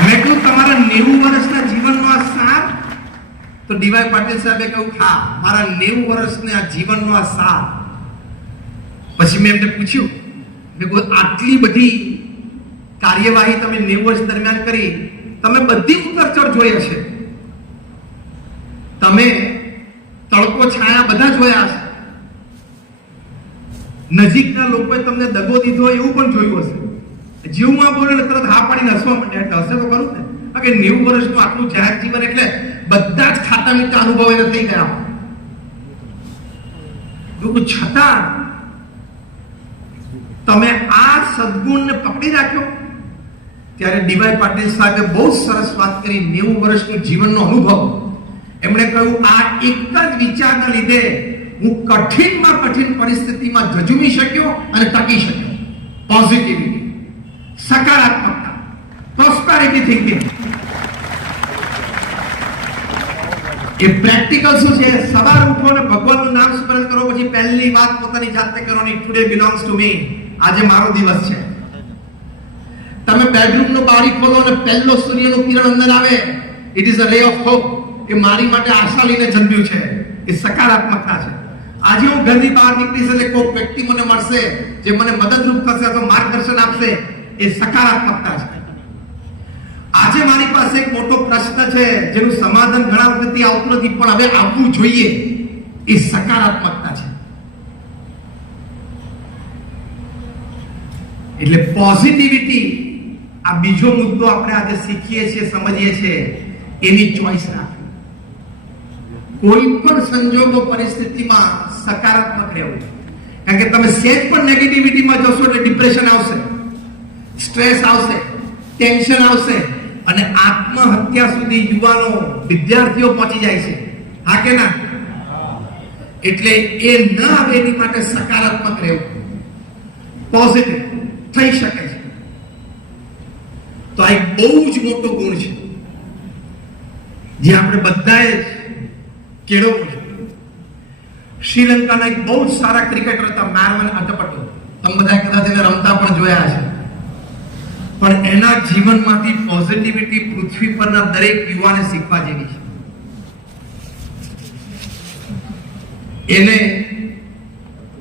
મેં કહ્યું તમારા 90 વર્ષના જીવનનો આ સાર? તો ડીવાય પાટીલ સાહેબે કહ્યું હા, મારા 90 વર્ષના આ જીવનનો આ સાર. પછી મેં એમને પૂછ્યું, મેં કહ્યું આટલી બધી કાર્યવાહી તમે 90 વર્ષ દરમિયાન કરી, તમે બધી ઉતરચડ જોઈ હશે, તમે તડકો છાયા બધા જોયા હશે, નજીકના લોકોએ તમને દગો દીધો એવું પણ જોયું હશે. જેવું આ બોલે તરત હા પાડીને હસવા માંડ્યા, એટલે હશે તો ખરું ને. કે 90 વર્ષનું આટલું જાહેર જીવન એટલે બધા જ ખાતા મીઠા અનુભવ એને થઈ ગયા. છતાં તમે આ સદગુણને પકડી રાખ્યો, ત્યારે ડીવાય પાટીલ સાહેબે બહુ સરસ વાત કરી, 90 વર્ષનો જીવનનો અનુભવ. એમણે કહ્યું આ એક જ વિચારના લીધે હું કઠિનમાં કઠિન પરિસ્થિતિમાં ઝઝૂમી શક્યો અને ટકી શક્યો. પોઝિટિવિટી, સકારાત્મકતા, પ્રોસ્પેરિટી થિંકિંગ. એ પ્રેક્ટિકલ શું છે? સવાર ઉઠો અને ભગવાનનું નામ સ્મરણ કરો, પછી પહેલી વાત પોતાની જાતને કરવાની, ટુડે બિલોંગ્સ ટુ મી. આજે મારો દિવસ છે. તમે બેડરૂમનો બારી ખોલો અને પહેલો સૂર્યનો કિરણ અંદર આવે, ઇટ ઇઝ અ રે ઓફ હોપ. એ મારી માટે આશા લઈને જન્મ્યું છે. એ સકારાત્મકતા છે. આજે હું ઘરની બહાર નીકળીશ એટલે કોઈ વ્યક્તિ મને મળશે જે મને મદદરૂપ થશે અથવા માર્ગદર્શન આપશે. એ સકારાત્મકતા છે. આજે મારી પાસે એક મોટો પ્રશ્ન છે જેનું સમાધાન ઘણા વખતથી આવતું નથી, પણ હવે આવવું જોઈએ. એ સકારાત્મકતા છે. એટલે પોઝિટિવિટી, આ બીજો મુદ્દો આપણે આજે શીખીએ છીએ, સમજીએ છીએ. એની ચોઈસ રાખવી. કોઈ પણ સંજોગો પરિસ્થિતિમાં સકારાત્મક રહેવું. કારણ કે તમે સેજ પણ નેગેટિવિટીમાં જશો એટલે ડિપ્રેશન આવશે, સ્ટ્રેસ આવશે, ટેન્શન આવશે અને આત્મહત્યા સુધી યુવાનો, વિદ્યાર્થીઓ પહોંચી જાય છે. હા કે ના? એટલે એ ન આવે એની માટે સકારાત્મક રહેવું, પોઝિટિવ થઈ શકે છે. તો આ એક બહુ જ મોટો ગુણ છે જે આપણે બધાએ કેળવવું છે. શ્રીલંકાના એક બહુ જ સારા ક્રિકેટર હતા, મારવન અટપટો. તમે બધા કદાચ એને રમતા પણ જોયા છે. પણ એના જીવનમાંથી પોઝિટિવિટી પૃથ્વી પરના દરેક યુવાને શીખવા જેવી છે. એને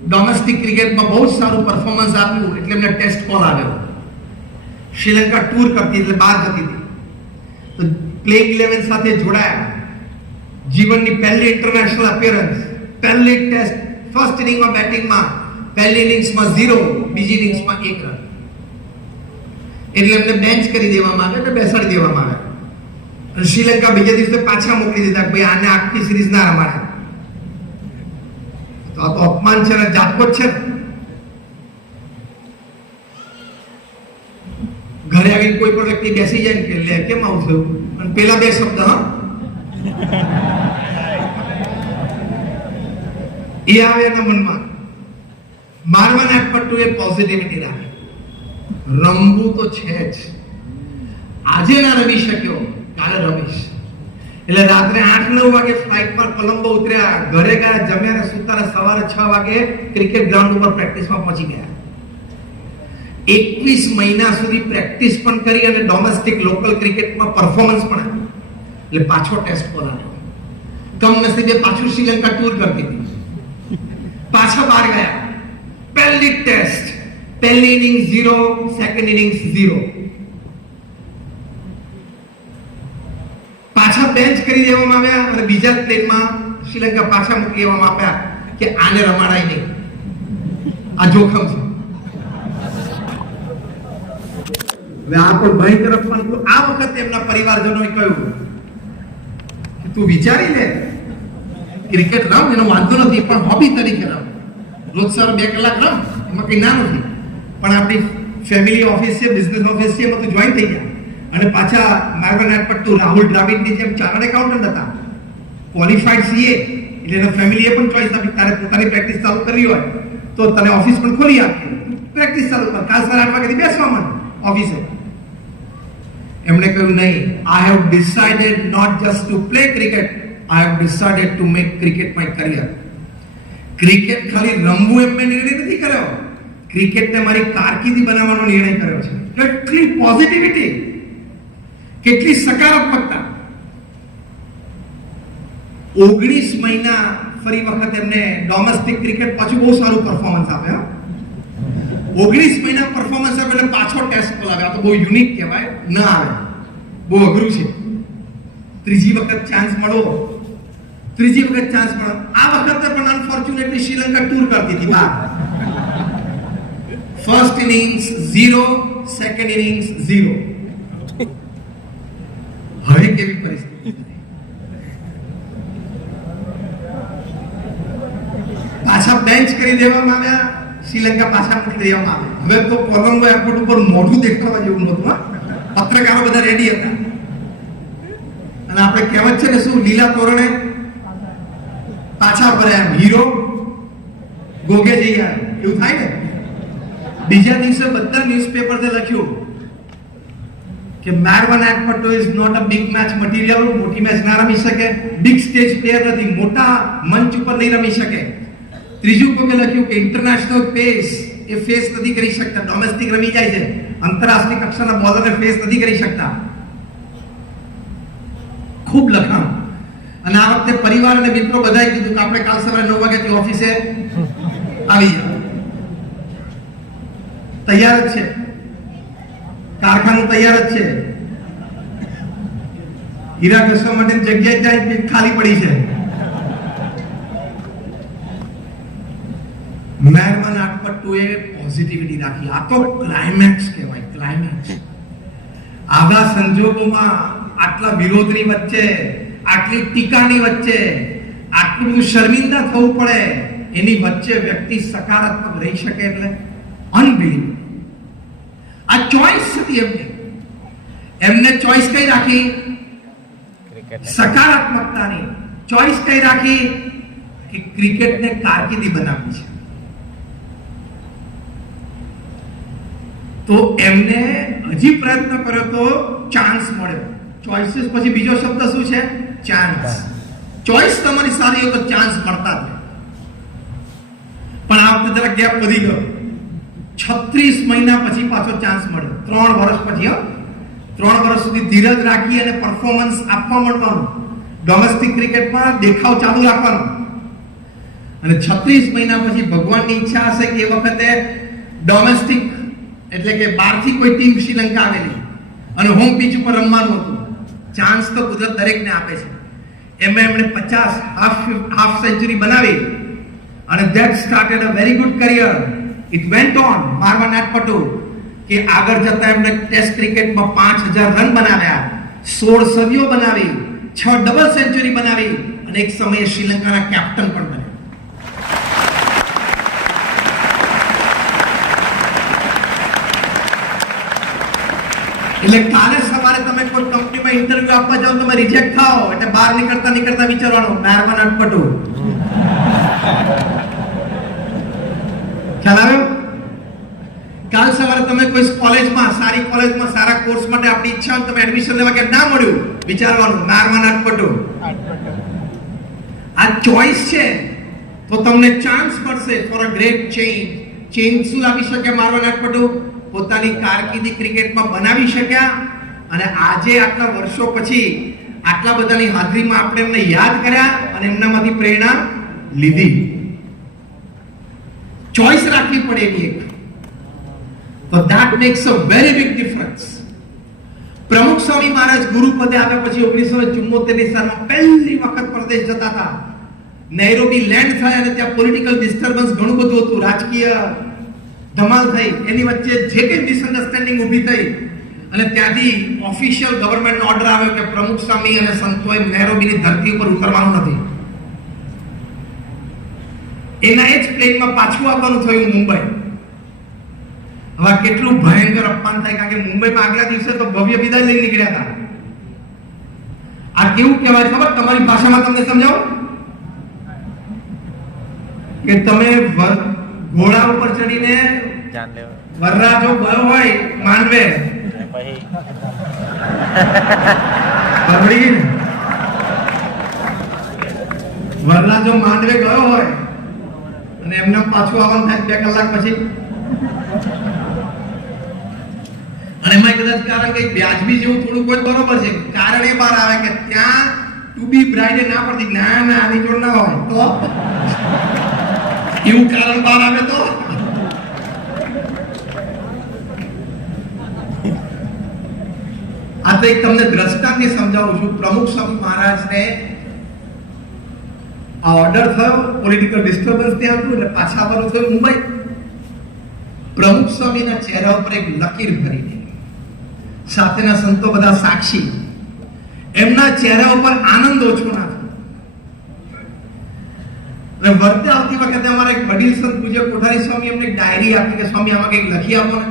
ડોમેસ્ટિક ક્રિકેટમાં બહુ જ સારું પરફોર્મન્સ આપ્યું એટલે એમને ટેસ્ટ કોલ આવ્યો. શ્રીલંકા ટૂર કરતી એટલે બહાર જતી હતી, તો પ્લેઇંગ 11 સાથે જોડાયા. જીવનની પહેલી ઇન્ટરનેશનલ અપિયરન્સ, પહેલી ટેસ્ટ, ફર્સ્ટ ઇનિંગમાં બેટિંગમાં પહેલી ઇનિંગ્સમાં 0, બીજી ઇનિંગ્સમાં 1 રન. એટલે એમને બેન્ચ કરી દેવામાં આવે, એટલે બેસાડી દેવામાં આવે. અને શ્રીલંકા બીજા દિવસે પાછા મોકલી દીધા, ભાઈ આને આખી સિરીઝ ના રમાડે. તો આ તો અપમાન છે ને જાતકો છે. ઘરે આવીને કોઈ પણ વ્યક્તિ બેસી જાય ને કે લે કેમ આવું થયું, અને પેલા બે શબ્દ એ આવે એના મનમાં. મારવાના પટ્ટુ એ પોઝિટિવિટી રાખે. રમવું તો છે જ. આજે ના રમી શક્યો, કાલે રમીશ. એટલે રાત્રે 8-9 વાગે ફ્લાઇટ પર કોલંબો ઉતર્યા, ઘરે ગયા, જમ્યા ને સુતા, સવારે 6 વાગે ક્રિકેટ ગ્રાઉન્ડ ઉપર પ્રેક્ટિસમાં પહોંચી ગયા. 21 મહિના સુધી પ્રેક્ટિસ પણ કરી અને ડોમેસ્ટિક લોકલ ક્રિકેટમાં પરફોર્મન્સ પણ આપ્યું. એટલે પાછો ટેસ્ટ કોલ આવ્યો. કમનસીબે પાછું શ્રીલંકા ટૂર કરતી હતી, પાછા બહાર ગયા. પહેલી ટેસ્ટ, પહેલી ઇનિંગ 0, સેકન્ડ ઇનિંગ 0. પાછા બેન્ચ કરી દેવામાં આવ્યા અને બીજા પ્લેનમાં શ્રીલંકા પાછા મૂકી દેવામાં આવ્યા કે આને રમાડાય નહીં, આ જોખમ છે. આ પણ ભાઈ તરફ પણ આ વખતે એમના પરિવારજનોએ કહ્યું કે તું વિચારી લે, ક્રિકેટ રમ, એનો વાંધો નથી, પણ હોબી તરીકે રમ. રોજ સવારે 2 કલાક રમ, એમાં કઈ ના નથી. પણ આપણી ફેમિલી ઓફિસ છે, બિઝનેસ ઓફિસ છે, એમાં તું જોઈન થઈ ગયા. અને પાછા માર્ગન પટ્ટુ, રાહુલ દ્રાવિડની જેમ ચાર્ટર્ડ એકાઉન્ટન્ટ હતા, ક્વોલિફાઈડ સીએ. એટલે એના ફેમિલીએ પણ ચોઈસ આપી, તારે પોતાની પ્રેક્ટિસ ચાલુ કરવી હોય તો તને ઓફિસ પણ ખોલી આપી, પ્રેક્ટિસ ચાલુ કર. કાલ સવારે 8 વાગ્યાથી બેસવા માંડ ઓફિસે. એમણે કહ્યું નહીં, I have decided not just to play cricket, I have decided to make cricket my career. Cricket ખાલી રમવું એમ મેં નિર્ણય નથી કર્યો, ક્રિકેટને મારી કારકિર્દી બનાવવાનો નિર્ણય કર્યો છે. કેટલી પોઝિટિવિટી, કેટલી સકારાત્મકતા. 19 મહિના ફરી વખત એમને ડોમેસ્ટિક ક્રિકેટ પાછું બહુ સારું પરફોર્મન્સ આપ્યા. 19 મહિના પરફોર્મન્સ આપે એટલે પાછો ટેસ્ટ કોલ આવ્યો. તો બહુ યુનિક કહેવાય, ન આવે, બહુ અઘરું છે. ત્રીજી વખત ચાન્સ મળો, ત્રીજી વખત ચાન્સ મળો. આ વખતે પણ અનફોર્ચ્યુનેટલી શ્રીલંકા ટૂર કરતી હતી બહાર. First innings 0, second innings 0. હવે કેવી પરિસ્થિતિ? પાછા બેન્ચ કરી દેવામાં આવ્યા, શ્રીલંકા પાછા મૂકી દેવામાં આવે. હવે તો કોલંબો એરપોર્ટ ઉપર મોઢું દેખાડવા જેવું નહોતું. પત્રકારો બધા રેડી હતા. અને આપણે કહેવત છે ને શું, લીલા તોરણે પાછા ફર્યા, હીરો ગોગે જઈ આવ્યો, એવું થાય ને. બીજા દિવસે બધા ન્યૂઝપેપર્સે લખ્યું કે Marvan Atapattu is not a big match material, મોટી મેચ ના રમી શકે, બિગ સ્ટેજ પ્લેયર નથી, મોટા મંચ ઉપર નહીં રમી શકે. ત્રીજું કોકે લખ્યું કે ઇન્ટરનેશનલ પેસ એ ફેસ નથી કરી શકતા, ડોમેસ્ટિક રમી જાય છે, આંતરરાષ્ટ્રીય કક્ષાના બોલરને ફેસ નથી કરી શકતા. ખૂબ લખાણ. અને આ વખતે પરિવાર અને મિત્રો બધાએ કીધું કે આપણે કાલ સવારે 9 વાગ્યાથી ઓફિસે આવી જાવ. તૈયાર જ છે, કારખાનું તૈયાર જ છે, હીરા ઘસવા માટેની જગ્યા ત્યાં ખાલી પડી છે. મહેરબાન આટપટ્ટુએ પોઝિટિવિટી રાખી. આ તો ક્લાઇમેક્સ કહેવાય, ક્લાઇમેક્સ. આવા સંજોગોમાં આટલા વિરોધની વચ્ચે, આટલી ટીકાની વચ્ચે, આટલું શર્મિંદા થવું પડે, એની વચ્ચે વ્યક્તિ સકારાત્મક રહી શકે એટલે અનબિલીવેબલ. આ ચોઈસ હતી એમને ચોઈસ કઈ રાખી? સકારાત્મકતાની. ચોઈસ કઈ રાખી? કે ક્રિકેટને કારકિર્દી બનાવવી છે. તો એમને હજી પ્રયત્ન કર્યો તો ચાન્સ મળ્યો. ચોઇસીસ પછી બીજો શબ્દ શું છે? ચાન્સ. ચોઈસ તમારી સારી હોય તો ચાન્સ મળતા જ. પણ આ વખતે જરા ગેપ વધી ગયો. 36 મહિના પછી પાછો ચાન્સ મળ્યો. 3 વર્ષ પછી. 3 વર્ષ સુધી ધીરજ રાખી અને પરફોર્મન્સ આપવા માંડવાનું. ડોમેસ્ટિક ક્રિકેટમાં દેખાવ ચાલુ રાખવાનો. અને 36 મહિના પછી ભગવાનની ઈચ્છા હશે કે એ વખતે ડોમેસ્ટિક એટલે કે બહારથી કોઈ ટીમ શ્રીલંકા આવેલી અને હોમ પીચ ઉપર રમવાનું હતું. ચાન્સ તો કુદરત દરેકને આપે છે. એમણે 50 હાફ સેન્ચુરી બનાવી અને that started a very good career. It went on. Marvan Atapattu કે આગળ જતા એમણે ટેસ્ટ ક્રિકેટમાં 5000 રન બનાવ્યા, 16 સદીઓ બનાવી, 6 ડબલ સેન્ચુરી બનાવી અને એક સમયે શ્રીલંકાના કેપ્ટન પણ બન્યા. એટલે કાલે સવારે તમે કોઈ કંપનીમાં ઇન્ટરવ્યુ આપવા જાઓ, તમે રિજેક્ટ થાઓ એટલે બહાર નીકળતા વિચારવાનું મારવાન આટપટુ. ખ્યાલ આવ્યો? કાલ સવારે તમે કોઈ કોલેજમાં, સારી કોલેજમાં, સારા કોર્સ માટે આપણી ઈચ્છા હોય, તમે એડમિશન લેવા કે ના મળ્યું, વિચારવાનું મારવાન આટપટુ. આ ચોઈસ છે તો તમને ચાન્સ મળશે for a great change. Change શું લાવી શકે મારવાન આટપટુ? પોતાની કારકિર્દી ક્રિકેટમાં બનાવી શક્યા. અને આજે આટલા વર્ષો પછી આટલા બધાની હાજરીમાં આપણે એમને યાદ કર્યા અને એમનામાંથી પ્રેરણા લીધી. ચોઈસ રાખવી પડે એની એક. તો that makes a very big difference. પ્રમુખ સ્વામી મહારાજ ગુરુ પદે આવ્યા પછી 1974ની સાલમાં પહેલી વખત પ્રદેશ જતા હતા. નૈરોબી લેન્ડ થયા અને ત્યાં પોલિટિકલ ડિસ્ટર્બન્સ ઘણું બધું હતું, રાજકીય ધમાલ થઈ. એની વચ્ચે જે કંઈ મિસઅન્ડરસ્ટેન્ડિંગ ઊભી થઈ અને ત્યાંથી ઓફિશિયલ ગવર્નમેન્ટનો ઓર્ડર આવ્યો કે પ્રમુખ સ્વામી અને સંતોએ નૈરોબીની ધરતી ઉપર ઉતરવાનું નથી. એના એ જ પ્લેનમાં પાછું આવવાનું થયું મુંબઈ. હવે કેટલું ભયંકર અપમાન થાય, કારણ કે મુંબઈમાં આગલા દિવસે તો ભવ્ય વિદાય લઈને નીકળ્યા હતા. આ કેવું કહેવાય ખબર? તમારી ભાષામાં તમને સમજાવો કે તમે ઘોડા ઉપર ચડીને વરરાજો ગયો હોય માંડવે, વરરાજો માંડવે ગયો હોય અને એમને પાછું આવવાનું થાય 2 કલાક પછી. અને એમાં કદાચ કારણ કઈ વ્યાજબી જેવું થોડું કોઈ બરોબર છે, કારણ એ બહાર આવે કે ત્યાં ટુ બી બ્રાઇડે ના પડતી, ના આની જોડ ના હોય તો એવું કારણ બહાર આવે તો આ તો એક તમને દ્રષ્ટાંતથી સમજાવું છું. પ્રમુખ સ્વામી મહારાજને આ ઓર્ડર થયો, પોલિટિકલ ડિસ્ટર્બન્સ ત્યાં હતું એટલે પાછા આવવાનું થયું મુંબઈ. પ્રમુખ સ્વામીના ચહેરા ઉપર એક લકીર ફરી, સાથેના સંતો બધા સાક્ષી. એમના ચહેરા ઉપર આનંદ ઓછો ના થયો. અને વર્તે આવતી વખતે અમારા એક વડીલ સંત પૂજ્ય કોઠારી સ્વામી એમને ડાયરી આપી કે સ્વામી આમાં કંઈક લખી આપો ને.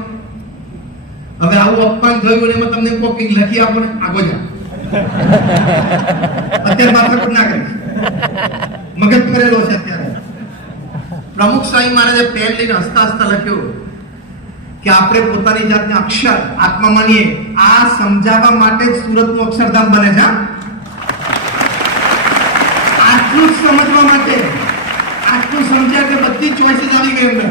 હવે આવું અપમાન થયું અને એમાં તમને કોક કંઈક લખી આપો ને આગો જા અત્યારે માથાકૂટ ના કરીશ, મગજ ફરેલો છે અત્યારે. પ્રમુખ સ્વામી મહારાજે પેન લઈને હસતા હસતા લખ્યું કે આપણે પોતાની જાતને અક્ષર આત્મા માનીએ. આ સમજાવવા માટે જ સુરતનું અક્ષરધામ બને છે. આટલું જ સમજવા માટે, આટલું સમજ્યા કે બધી ચોઈસીસ આવી ગઈ અંદર.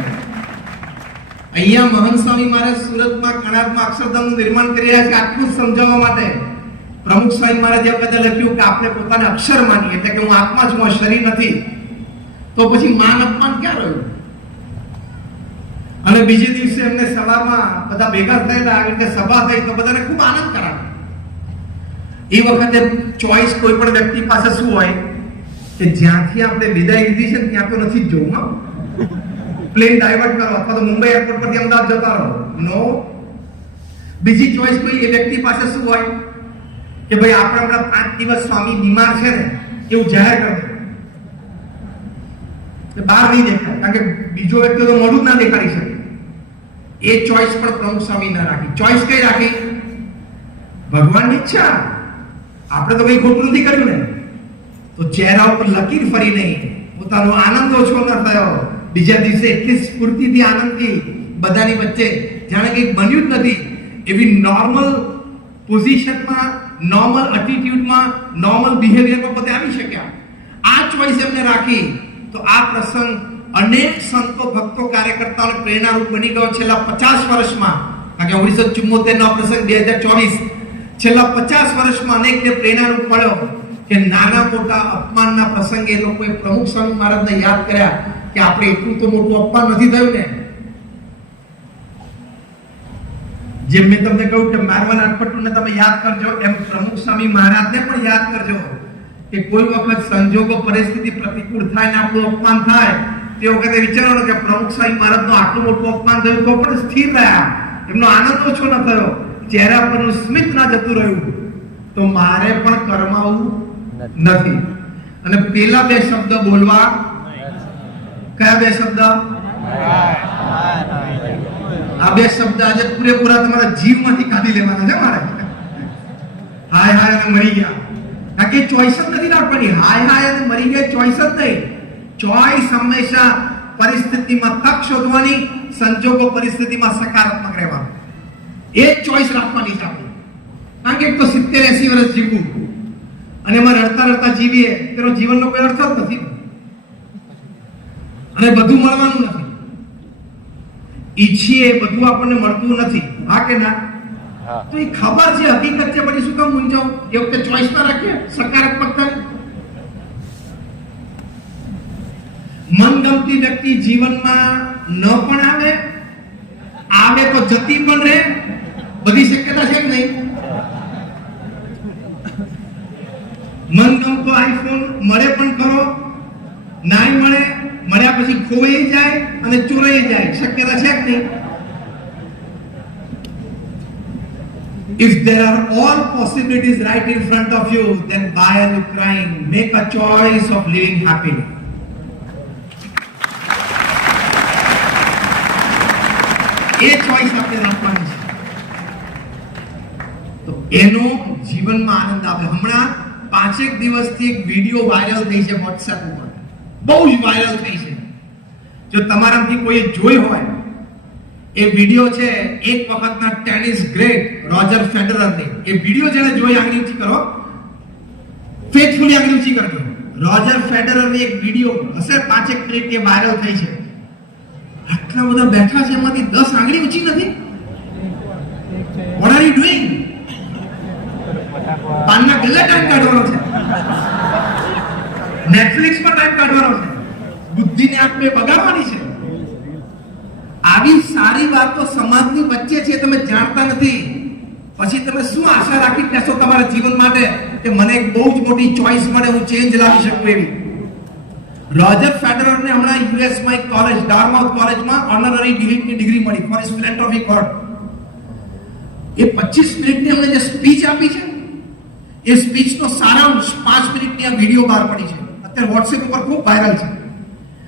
અહીંયા મહંત સ્વામી મહારાજ સુરતમાં કણાદમાં અક્ષરધામનું નિર્માણ કરી રહ્યા છે આટલું જ સમજાવવા માટે. પ્રમુખ સ્વામી મહારાજે વખતે લખ્યું કે આપણે પોતાને અક્ષર માનીએ, એટલે કે હું આત્મા છું, હું શરીર નથી. તો પછી માન અપમાન ક્યાં રહ્યું? અને બીજે દિવસે એમને સભામાં બધા ભેગા થયેલા, આવી રીતે સભા થઈ તો બધાને ખૂબ આનંદ કરાયો. એ વખતે ચોઈસ કોઈ પણ વ્યક્તિ પાસે શું હોય કે જ્યાંથી આપણે વિદાય લીધી છે ત્યાં તો નથી જ જવું. પ્લેન ડાયવર્ટ કરો અથવા તો મુંબઈ એરપોર્ટ પરથી અમદાવાદ જતા રહો. નો. બીજી ચોઈસ કોઈ એ વ્યક્તિ પાસે શું હોય કે ભાઈ આપણે હમણાં 5 દિવસ સ્વામી બીમાર છે ને એવું જાહેર કરી દે, બહાર નહીં દેખાય, કારણ કે બીજો વ્યક્તિ તો મોઢું ના દેખાડી શકે. એ ચોઈસ પણ પ્રમુખ સ્વામી ના રાખી. ચોઈસ કઈ રાખી? ભગવાનની ઈચ્છા. આપણે તો કઈ ખોટું નથી કર્યું ને, તો ચહેરા ઉપર લકીર ફરી નહીં, પોતાનો આનંદ ઓછો ન થયો. બીજા દિવસે એટલી સ્ફૂર્તિથી આનંદથી બધાની વચ્ચે જાણે કંઈક બન્યું જ નથી એવી નોર્મલ પોઝિશનમાં, નોર્મલ એટીટ્યુડમાં, નોર્મલ બિહેવિયરમાં બધા આવી શક્યા. આ ચોઈસ એમને રાખી તો આ પ્રસંગ અનેક સંતો, ભક્તો, કાર્યકર્તાઓને પ્રેરણારૂપ બની ગયો છેલ્લા 50 વર્ષમાં. કારણ કે 1974 નો પ્રસંગ 2024, છેલ્લા 50 વર્ષમાં અનેકને પ્રેરણારૂપ મળ્યો કે નાના મોટા અપમાનના પ્રસંગે લોકોએ પ્રમુખ સ્વામી મહારાજને યાદ કર્યા કે આપણે એટલું તો મોટું અપમાન નથી થયું ને. જેમ મેં તમને કહ્યું કે મારવાન અટપટુને તમે યાદ કરજો, એમ પ્રમુખ સ્વામી મહારાજને પણ યાદ કરજો કે કોઈ વખત સંજોગો, પરિસ્થિતિ પ્રતિકૂળ થાય ને આપણું અપમાન થાય તે વખતે વિચારવાનું કે પ્રમુખ સ્વામી મહારાજનું આટલું મોટું અપમાન થયું તો પણ સ્થિર રહ્યા, એમનો આનંદ ઓછો ન થયો, ચહેરા પરનું સ્મિત ના જતું રહ્યું, તો મારે પણ કરમાવું નથી. અને પેલા બે શબ્દ બોલવા. કયા બે શબ્દ? આ બે શબ્દ આજે પૂરેપૂરા તમારા જીવમાંથી કાઢી લેવાના છે મારે. હાય હાય અને મરી ગયા. કારણ કે ચોઈસ જ નથી રાખવાની. હાય હાય અને મરી ગયા ચોઈસ જ નહીં. ચોઈસ હંમેશા પરિસ્થિતિમાં તક શોધવાની, સંજોગો પરિસ્થિતિમાં સકારાત્મક રહેવાનું, એ જ ચોઈસ રાખવાની છે આપણે. કારણ કે એક તો 70-80 વર્ષ જીવવું અને એમાં રડતા રડતા જીવીએ તેનો જીવનનો કોઈ અર્થ જ નથી અને બધું મળવાનું નથી. ઈચ્છીએ બધું આપણને મળતું નથી. હા કે ના? તો એ ખબર છે, હકીકત છે, પછી શું કામ મૂંઝાવું? એ વખતે ચોઈસ ના રાખીએ, સકારાત્મકતા. મનગમતી વ્યક્તિ જીવનમાં ન પણ આવે તો જતી પણ રહે, બધી શક્યતા છે કે નહીં? મનગમતો આઈફોન મળે પણ ખરો, નાય મળે, મળ્યા પછી ખોવાઈ જાય અને ચોરાઈ જાય, શક્યતા છે કે નહીં? If there are all possibilities right in front of you, then why are you crying? Make a choice of living happily. A choice આપણે રાખવાની છે તો એનો જીવનમાં આનંદ આવે. હમણાં 5 દિવસથી એક વિડિયો વાયરલ થઈ છે WhatsApp ઉપર, બહુ જ વાયરલ થઈ છે. જો તમારામાંથી કોઈ જોઈ હોય, એ વિડિયો છે એક વખતના ટેનિસ ગ્રેટ રોજર ફેડરરની. એ વિડિયો જેને જોઈ આંગળી ઊંચી કરો, ફેથફુલી આંગળી ઊંચી કરજો. રોજર ફેડરરની એક વિડિયો હશે 5 મિનિટની, વાયરલ થઈ છે. આટલા બધા બેઠા છે, એમાંથી 10 આંગળી ઊંચી નથી. What are you doing? પાનના ગલ્લે ટાઈમ કાઢવાનો છે, નેટફ્લિક્સ પર ટાઈમ કાઢવાનો છે, બુદ્ધિને આપણે બગાડવાની છે. આવી સારી વાતો સમાજની વચ્ચે છે, તમે જાણતા નથી. પછી તમે શું આશા રાખી બેસો તમારા જીવન માટે કે મને એક બહુ જ મોટી ચોઈસ મળે, હું ચેન્જ લાવી શકું એવી. રોજર ફેડરરને હમણાં યુએસ માં એક કોલેજ, ડાર્ટમાઉથ કોલેજમાં ઓનરરી ડિગ્રી મળી ફોર હિઝ ફિલાન્થ્રોપી ગોડ. એ 25 મિનિટની અમને જે સ્પીચ આપી છે, એ સ્પીચનો સારાંશ 5 મિનિટની આ વિડિયો બહાર પડી છે. અત્યારે WhatsApp ઉપર ખૂબ વાયરલ છે.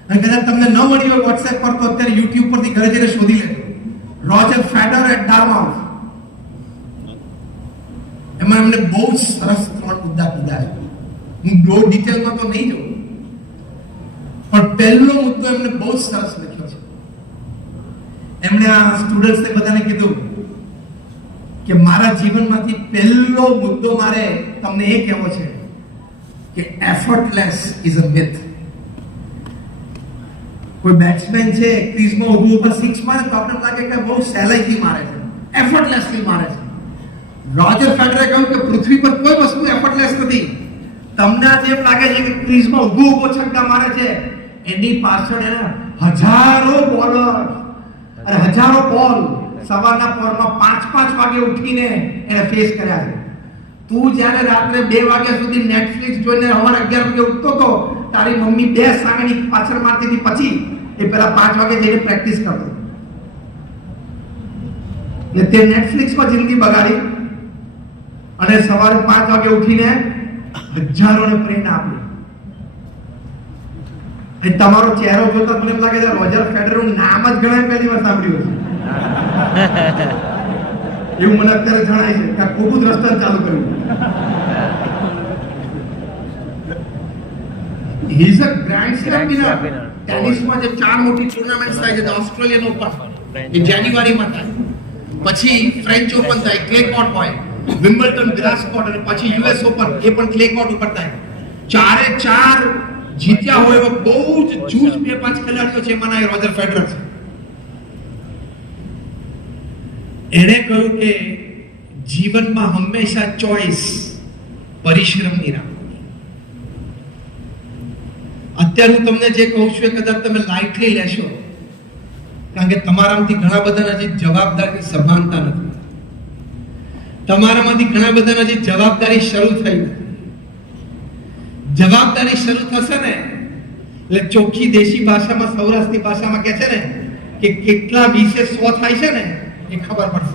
અને કદાચ તમને ન મળી હોય WhatsApp પર, તો અત્યારે YouTube પરથી ઘરે જઈને શોધી લેજો. Roger Federer at Dartmouth. એમાં એમને બહુ સરસ 3 મુદ્દા કીધા છે. હું બહુ ડિટેલમાં તો નહીં જાઉં, પણ પહેલો મુદ્દો એમને બહુ સરસ લખ્યો છે. એમણે આ સ્ટુડન્ટ્સને બધાને કીધું કે મારા જીવનમાંથી પહેલો મુદ્દો મારે તમને એ કહેવો છે કે એફર્ટલેસ ઇઝ અ મિથ. કોઈ બેટ્સમેન છે ક્રીઝમાં ઊભું ઉપર 6 મારે તો આપણને લાગે કે બહુ સહેલાઈથી મારે છે, એફર્ટલેસલી મારે છે. રોજર ફેડરરે કહ્યું કે પૃથ્વી પર કોઈ વસ્તુ એફર્ટલેસ નથી. તમને જેમ લાગે છે કે ક્રીઝમાં ઊભો છક્કા મારે છે, એની પાછળ એના હજારો બોલર અને હજારો બોલ સવારના પોરમાં 5-5 વાગે ઉઠીને એને ફેસ કર્યા છે. તું જ્યારે રાત્રે 2 વાગ્યા સુધી નેટફ્લિક્સ જોઈને સવારે 11 વાગે ઉઠતો તો તારી મમ્મી 2 સાંગણી પાછળ મારતી હતી, પછી એ પેલા 5 વાગે જઈને પ્રેક્ટિસ કરતો. ને તે નેટફ્લિક્સમાં જિંદગી બગાડી અને સવારે 5 વાગે ઉઠીને હજારોને પ્રેરણા આપી. તમારો ચહેરો જોતા મને એમ લાગે છે રોજર ફેડરરનું નામ જ ઘણા પહેલી વાર સાંભળ્યું છે એવું મને અત્યારે જણાય છે કે ખૂબ જ રસ્તા ચાલુ કર્યું. He is a grand slam winner. ટેનિસમાં જે 4 મોટી ટુર્નામેન્ટ્સ થાય છે, ઓસ્ટ્રેલિયન ઓપન એ જાન્યુઆરીમાં થાય, પછી ફ્રેન્ચ ઓપન થાય, ક્લે કોર્ટ હોય, વિમ્બલ્ડન, ગ્રાસ કોર્ટ, અને પછી યુએસ ઓપન એ પણ ક્લે કોર્ટ ઉપર થાય. 4 જીત્યા હોય એવો બહુ જ જૂજ 2-5 ખેલાડીઓ છે, એમાંના એ રોજર ફેડરર છે. એણે કહ્યું કે જીવનમાં હંમેશા ચોઈસ પરિશ્રમની રાખવાની. અત્યારે હું તમને જે કહું છું એ કદાચ તમે લાઇટલી લેશો, કારણ કે તમારામાંથી ઘણા બધાના હજી જવાબદારીની સભાનતા નથી. તમારામાંથી ઘણા બધાના હજી જવાબદારી શરૂ થઈ નથી. જવાબદારી શરૂ થશે ને એટલે ચોખ્ખી દેશી ભાષામાં, સૌરાષ્ટ્રની ભાષામાં કહે છે ને કે કેટલા 20 100 થાય છે ને એ ખબર પડશે.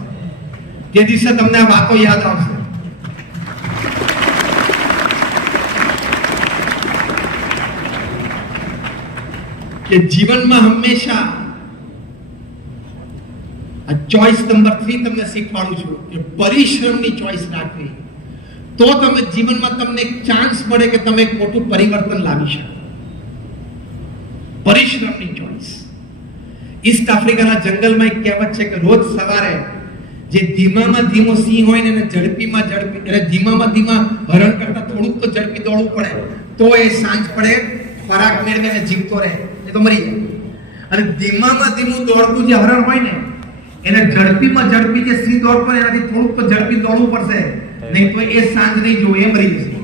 તે દિવસે તમને આ વાતો યાદ આવશે. કે જીવનમાં હંમેશા આ ચોઈસ નંબર 3 તમને શીખવાડું છું કે પરિશ્રમની ચોઈસ રાખવી, તો તમે જીવનમાં તમને એક ચાન્સ મળે કે તમે મોટું પરિવર્તન લાવી શકો. પરિશ્રમની ચોઈસ. ઈસ્ટ આફ્રિકાના જંગલમાં એક કહેવત છે કે રોજ સવારે જે ધીમામાં ધીમો સિંહ હોય ને એને ઝડપીમાં ઝડપી, એટલે ધીમામાં ધીમા હરણ કરતા થોડુંક તો ઝડપી દોડવું પડે, તો એ સાંજ પડે ખોરાક મેળવીને જીવતો રહે, એ તો મરી જાય. અને ધીમામાં ધીમું દોડતું જે હરણ હોય ને એને ઝડપીમાં ઝડપી જે સિંહ દોડતો હોય એનાથી થોડુંક તો ઝડપી દોડવું પડશે, નહીં તો એ સાંજ નહીં જોવે, એ મરી જશે.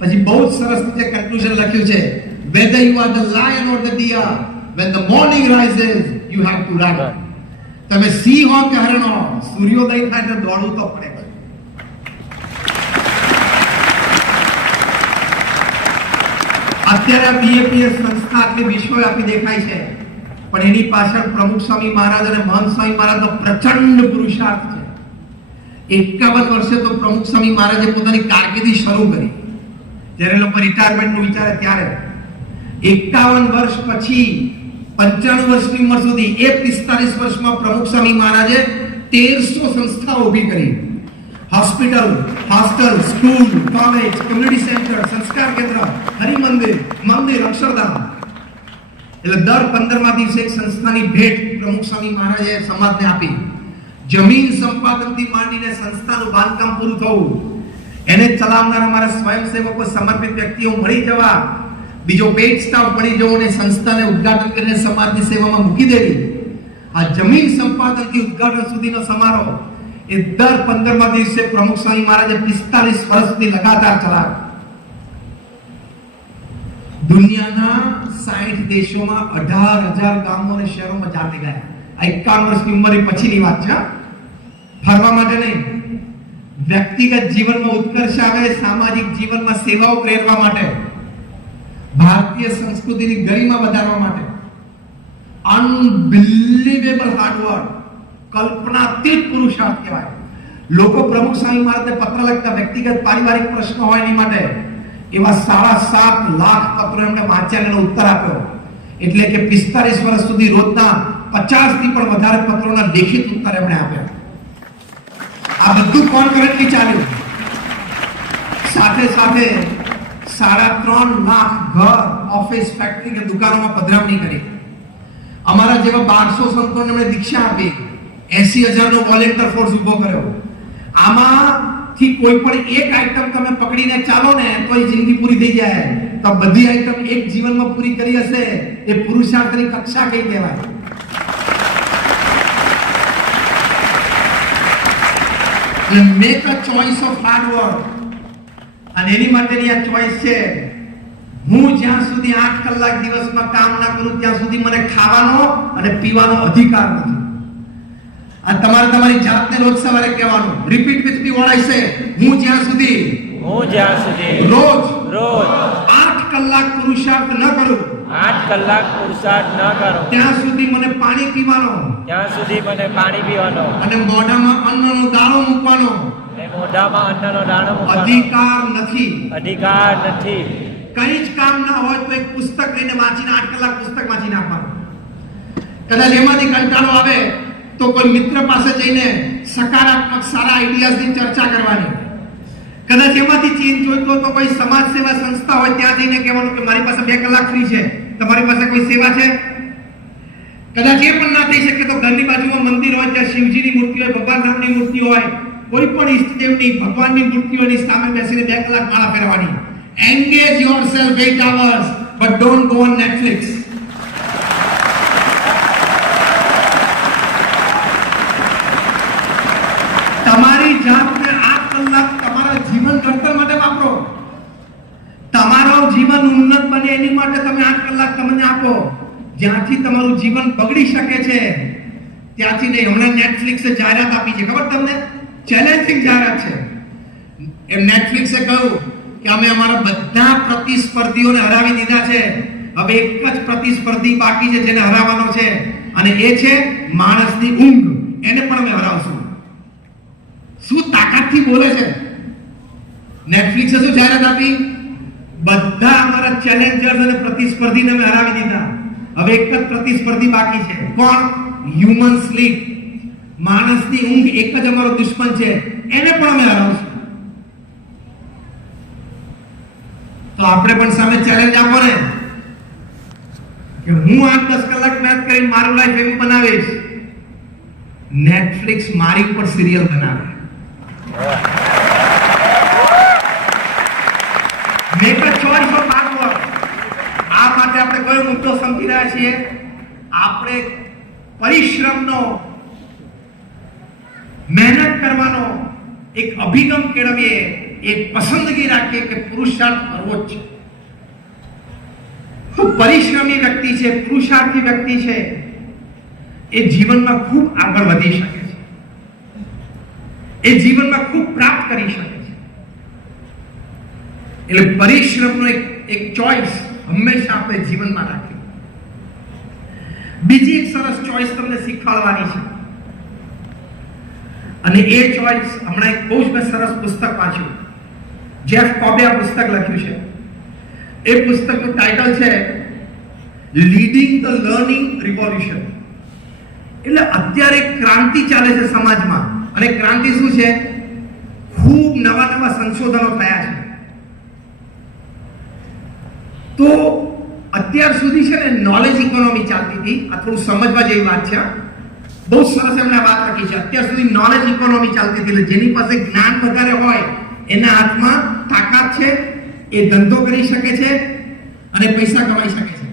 પછી બહુ જ સરસ રીતે કન્ક્લુઝન લખ્યું છે, whether you are the lion or the deer, when the morning rises you have to run. તમે સિંહ હો કે હરણ હો, સૂર્યોદય થાય એટલે દોડવું તો પડે. અત્યારે બીએપીએસ સંસ્થા આટલી વિશ્વવ્યાપી દેખાય છે, પણ એની પાછળ પ્રમુખ સ્વામી મહારાજ અને મહંત સ્વામી મહારાજનો પ્રચંડ પુરુષાર્થ છે. 51 વર્ષે તો પ્રમુખ સ્વામી મહારાજે પોતાની કારકિર્દી શરૂ કરી. જ્યારે લોકો રિટાયરમેન્ટનું વિચારે ત્યારે 51 વર્ષ પછી 95 વર્ષની ઉંમર સુધી એ 45 વર્ષમાં પ્રમુખ સ્વામી મહારાજે 1300 સંસ્થાઓ ઊભી કરી. Hospital, hostel, school, college, community centre, સંસ્કાર કેન્દ્ર, હરિમંદિર, મંદિર, અક્ષરધામ. એટલે દર 15મા દિવસે એક સંસ્થાની ભેટ પ્રમુખ સ્વામી મહારાજે સમાજને આપી. જમીન સંપાદનથી માંડીને સંસ્થાનું બાંધકામ પૂરું થવું, એને ચલાવનાર અમારા સ્વયંસેવકો, સમર્પિત વ્યક્તિઓ મળી જવા, બીજો પેઇડ સ્ટાફ મળી જવો અને સંસ્થાને ઉદ્ઘાટન કરીને સમાજની સેવામાં મૂકી દેવી. આ જમીન સંપાદનથી ઉદ્ઘાટન સુધીનો સમારોહ એ દર 15મા દિવસે પ્રમુખ સ્વામી મહારાજે 45 વર્ષથી લગાતાર ચલાવ્યો. દુનિયાના 60 દેશોમાં 18,000 ગામો અને શહેરોમાં જાતે ગયા. 51 વર્ષની ઉંમરે પછીની વાત છે. ફરવા માટે નહીં, વ્યક્તિગત જીવનમાં ઉત્કર્ષ આવે, સામાજિક જીવનમાં સેવાઓ પ્રેરવા માટે, ભારતીય સંસ્કૃતિની ગરિમા વધારવા માટે. અનબિલીવેબલ હાર્ડવર્ક, કલ્પનાતીત પુરુષાર્થ કહેવાય. લોકો પ્રમુખ સ્વામી મહારાજને પત્ર લખતા, વ્યક્તિગત પારિવારિક પ્રશ્નો હોય એની માટે એવા 7.5 લાખ પત્રો એમણે વાંચ્યા અને ઉત્તર આપ્યો. એટલે કે 45 વર્ષ સુધી રોજના 50 થી પણ વધારે પત્રોના લેખિત ઉત્તર એમણે આપ્યા. આ બધું કોન્કરન્ટલી ચાલ્યું. સાથે સાથે 3.5 લાખ ઘર, ઓફિસ, ફેક્ટરી કે દુકાનોમાં પધરામણી કરી. અમારા જેવા 1200 સંતોને એમણે દીક્ષા આપી. 80,000 નો વોલેન્ટિયર ફોર્સ ઉભો કર્યો. આમાંથી કોઈ પણ એક આઈટમ તમે પકડીને ચાલો ને તો એ જિંદગી પૂરી થઈ જાય. તો બધી આઈટમ એક જીવનમાં પૂરી કરી હશે એ પુરુષાર્થની કક્ષા કઈ કહેવાય. Make a choice of hard work. અને એની માટેની આ ચોઇસ છે, હું જ્યાં સુધી 8 કલાક દિવસમાં કામ ના કરું ત્યાં સુધી મને ખાવાનો અને પીવાનો અધિકાર નથી. આ તમારે તમારી જાતને રોજ સવારે કહેવાનું. Repeat with me what I સે. હું જ્યાં સુધી રોજ 8 કલાક પુરુષાર્થ ન કરું, 8 કલાક પુરુષાર્થ ન કરો ત્યાં સુધી મને પાણી પીવાનો અને મોઢામાં અન્નનો દાણો મૂકવાનો અધિકાર નથી. કઈ જ કામ ના હોય તો એક પુસ્તક લઈને વાંચીને 8 કલાક પુસ્તક વાંચી નાખવાનું. કદાચ એમાંથી કંટાળો આવે તો કોઈ મિત્ર પાસે જઈને સકારાત્મક સારા આઈડિયાઝની ચર્ચા કરવાની. કદાચ એમાંથી ચેન્જ જોઈતો તો કોઈ સમાજ સેવા સંસ્થા હોય ત્યાં જઈને કહેવાનું કે મારી પાસે 2 કલાક ફ્રી છે, તમારી પાસે કોઈ સેવા છે? કદાચ એ પણ ના થઈ શકે તો ઘરની બાજુમાં મંદિર હોય ત્યાં શિવજીની મૂર્તિ હોય, ભગવાન રામની મૂર્તિ હોય, કોઈ પણ ઈષ્ટદેવની ભગવાનની મૂર્તિઓની સામે બેસીને 2 કલાક માળા ફેરવાની. Engage yourself 8 hours, but don't go on Netflix. તમારી જાતને 8 કલાક તમારા જીવન ઘડતર માટે વાપરો. તમારો જીવન ઉન્નત બને એની માટે તમે 8 કલાક તમને આપો. જ્યાંથી તમારું જીવન બગડી શકે છે ત્યાંથી નહીં. હમણાં નેટફ્લિક્સે જાહેરાત આપી છે, ખબર તમને? ચેલેન્જિંગ જાહેરાત છે. એમ નેટફ્લિક્સે કહ્યું કે અમે અમારા બધા પ્રતિસ્પર્ધીઓને હરાવી દીધા છે. હવે એક જ પ્રતિસ્પર્ધી બાકી છે જેને હરાવવાનો છે, અને એ છે માણસની ઊંઘ. એને પણ અમે હરાવશું. શું તાકાતથી બોલે છે! નેટફ્લિક્સે શું જાહેરાત આપી? બધા અમારા ચેલેન્જર્સ અને પ્રતિસ્પર્ધીને અમે હરાવી દીધા. હવે એક જ પ્રતિસ્પર્ધી બાકી છે. કોણ? Human sleep. માણસની ઊંઘ એક જ અમારો દુશ્મન છે, એને પણ અમે હરાવશું. તો આપણે પણ સામે ચેલેન્જ આપો ને કે હું 8-10 કલાક મહેનત કરીને મારું લાઈફ એવું બનાવીશ, નેટફ્લિક્સ મારી ઉપર સિરિયલ બનાવે. Make a choice of hard work. આ માટે આપણે કયો મુદ્દો સમજી રહ્યા છીએ? આપણે પરિશ્રમનો, મહેનત કરવાનો એક અભિગમ કેળવીએ, એક પસંદગી રાખીએ કે પુરુષાર્થ કરવો જ છે. તો પરિશ્રમી વ્યક્તિ છે, પુરુષાર્થી વ્યક્તિ છે, એ જીવનમાં ખૂબ આગળ વધી શકે છે, એ જીવનમાં ખૂબ પ્રાપ્ત કરી શકે છે. એટલે પરિશ્રમનો એક ચોઇસ હંમેશા આપણે જીવનમાં રાખીએ. બીજી એક સરસ ચોઇસ તમને શીખવાડવાની છે, અને એ ચોઇસ હમણાં એક બહુ જ મેં સરસ પુસ્તક વાંચ્યું. જેફ કોબે આ પુસ્તક લખ્યું છે. એ પુસ્તકનું ટાઇટલ છે લીડિંગ ધ લર્નિંગ રિવોલ્યુશન. એટલે અત્યારે ક્રાંતિ ચાલે છે સમાજમાં, અને ક્રાંતિ શું છે? ખૂબ નવા સંશોધનો થયા છે. તો અત્યાર સુધી છે ને નોલેજ ઇકોનોમી ચાલતી હતી. આ થોડું સમજવા જેવી વાત છે. બહુ સરસ એમણે વાત લખી છે. અત્યાર સુધી નોલેજ ઇકોનોમી ચાલતી હતી, એટલે જેની પાસે જ્ઞાન વધારે હોય એના હાથમાં તાકાત છે, એ ધંધો કરી શકે છે અને પૈસા કમાઈ શકે છે.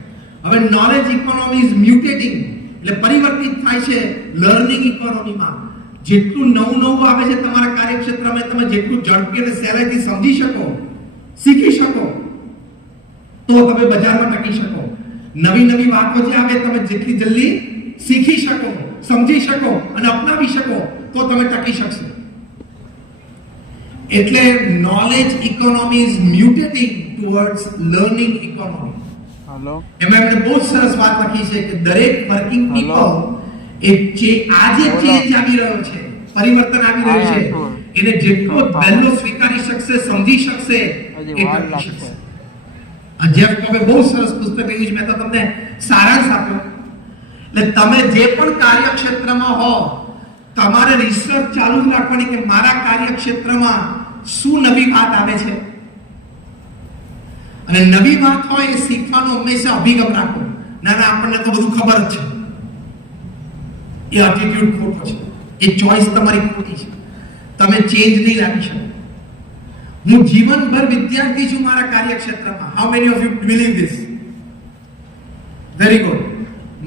હવે નોલેજ ઇકોનોમી ઇઝ મ્યુટેટિંગ, એટલે પરિવર્તિત થાય છે લર્નિંગ ઇકોનોમીમાં. જેટલું નવું આવે છે તમારા કાર્યક્ષેત્રમાં, તમે જેટલું ઝડપી અને સહેલાઈથી સમજી શકો, શીખી શકો, તો તમે બજારમાં ટકી શકો. નવી વાતો જે આવે તમે જેટલી જલ્દી શીખી શકો, સમજી શકો અને અપનાવી શકો, તો તમે ટકી શકશો. એટલે knowledge economy is mutating towards learning economy. એમાં એમણે બહુ સરસ વાત લખી છે કે દરેક વર્કિંગ પીપલ આજે ચેન્જ આવી રહ્યો છે, પરિવર્તન આવી રહ્યું છે, એને જેટલો વહેલો સ્વીકારી શકશે, સમજી શકશે, એ ટકી શકશે. જેફ કોબે બહુ સરસ પુસ્તક લખ્યું છે. મેં તો તમને સારાંશ આપ્યો. એટલે તમે જે પણ કાર્યક્ષેત્રમાં હો તમારે રિસર્ચ ચાલુ જ રાખવાની કે મારા કાર્યક્ષેત્રમાં શું નવી વાત આવે છે, અને નવી વાત હોય એ શીખવાનો હંમેશા અભિગમ રાખો. ના આપણને તો બધું ખબર જ છે, એ એટીટ્યુડ ખોટો છે, એ ચોઈસ તમારી ખોટી છે. તમે ચેન્જ નહીં લાવી શકો. હું જીવનભર વિદ્યાર્થી છું મારા કાર્યક્ષેત્રમાં. How many of you believe this? Very good.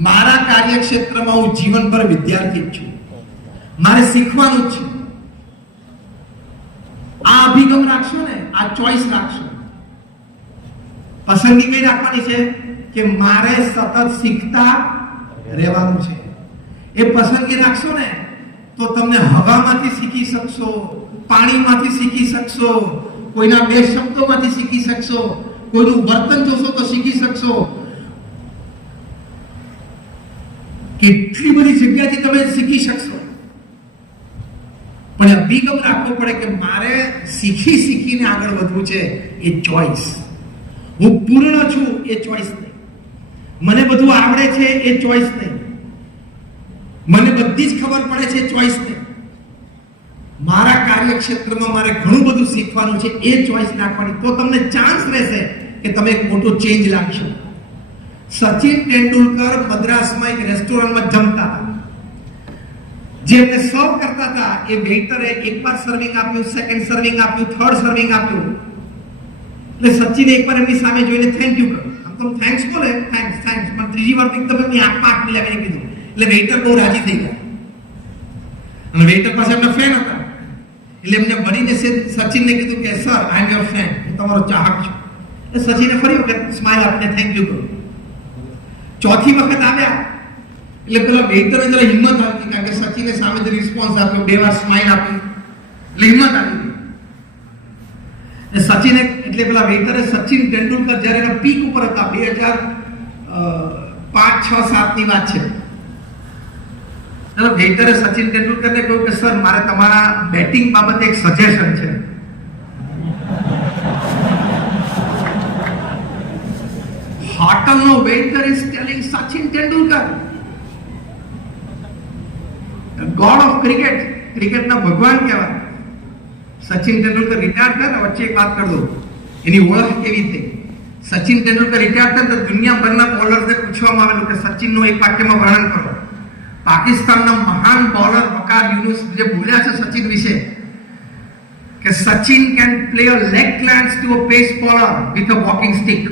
મારા કાર્યક્ષેત્રમાં હું જીવનભર વિદ્યાર્થી જ છું. મારે શીખવાનું જ છે. આ અભિગમ રાખશો ને, આ ચોઈસ રાખશો. પસંદગી કઈ રાખવાની છે કે મારે સતત શીખતા રહેવાનું છે. એ પસંદગી રાખશો ને તો તમને હવામાંથી શીખી શકશો, પાણીમાંથી શીખી શકશો, કોઈના બે શબ્દોમાંથી શીખી શકશો, કોઈનું વર્તન જોશો તો શીખી શકશો. કેટલી બધી જગ્યાથી તમે શીખી શકશો. પણ અભિગમ રાખવો પડે કે મારે શીખીને આગળ વધવું છે. એ ચોઈસ. હું પૂર્ણ છું એ ચોઈસ નહીં. મને બધું આવડે છે એ ચોઈસ નહીં. મને બધી જ ખબર પડે છે ચોઈસ નહીં. મારા કાર્યક્ષેત્રમાં મારે ઘણું બધું શીખવાનું છે એ ચોઈસ નાખવાની. તો તમને ચાન્સ રહેશે કે તમે એક મોટો ચેન્જ લાવશો. સચિન તેંડુલકર મદ્રાસમાં એક રેસ્ટોરન્ટમાં જમતા હતા. જે એમને સર્વ કરતા હતા એ વેઇટરે એકવાર સર્વિંગ આપ્યું, સેકન્ડ સર્વિંગ આપ્યું, થર્ડ સર્વિંગ આપ્યું. એટલે સચિને એકવાર એમની સામે જોઈને થેન્ક યુ કહ્યું. આમ તો થેન્ક્સ બોલે, થેન્ક્સ થેન્ક્સ, પણ ત્રીજી વાર એકદમ એમની આંખમાં આંખ મિલાવીને કીધું. એટલે વેઇટર બહુ રાજી થઈ ગયા. અને વેઇટર પાસે એમના ફેન હતા. એટલે એમને વળીને સચિનને કીધું કે sir I M your friend, હું તમારો ચાહક છું. એટલે સચિને ફરી વખત સ્માઈલ આપીને થેન્ક યુ કહ્યું. ચોથી વખત આવ્યા એટલે પેલા વેઇટરને જરા હિંમત આવી, કારણ કે સચિને સામેથી રિસ્પોન્સ આપ્યો, બે વાર સ્માઈલ આપી, એટલે હિંમત આવી ગઈ. સચિને એટલે પેલા વેઇટરે સચિન તેંડુલકર જ્યારે એના પીક ઉપર હતા, 2005, 6, 7 ની વાત છે. વેઇટરે સચિન તેંડુલકરને કહ્યું કે સર મારે તમારા બેટિંગ બાબતે એક સજેશન છે. હોટલનો waiter is telling Sachin Tendulkar, god of cricket, ક્રિકેટના ભગવાન કહેવાય. સચિન તેંડુલકર રિટાયર થયા, વચ્ચે એક વાત કરી દઉં, એની ઓળખ કેવી થઈ. સચિન તેંડુલકર રિટાયર થયા તો દુનિયાભરના બોલર્સને પૂછવામાં આવેલું કે સચિનનું એક વાક્યમાં વર્ણન કરો. પાકિસ્તાનના મહાન બોલર વકાર યુનુસ જે બોલ્યા છે સચિન વિશે કે Sachin can play a leg glance to a pace bowler with a walking stick.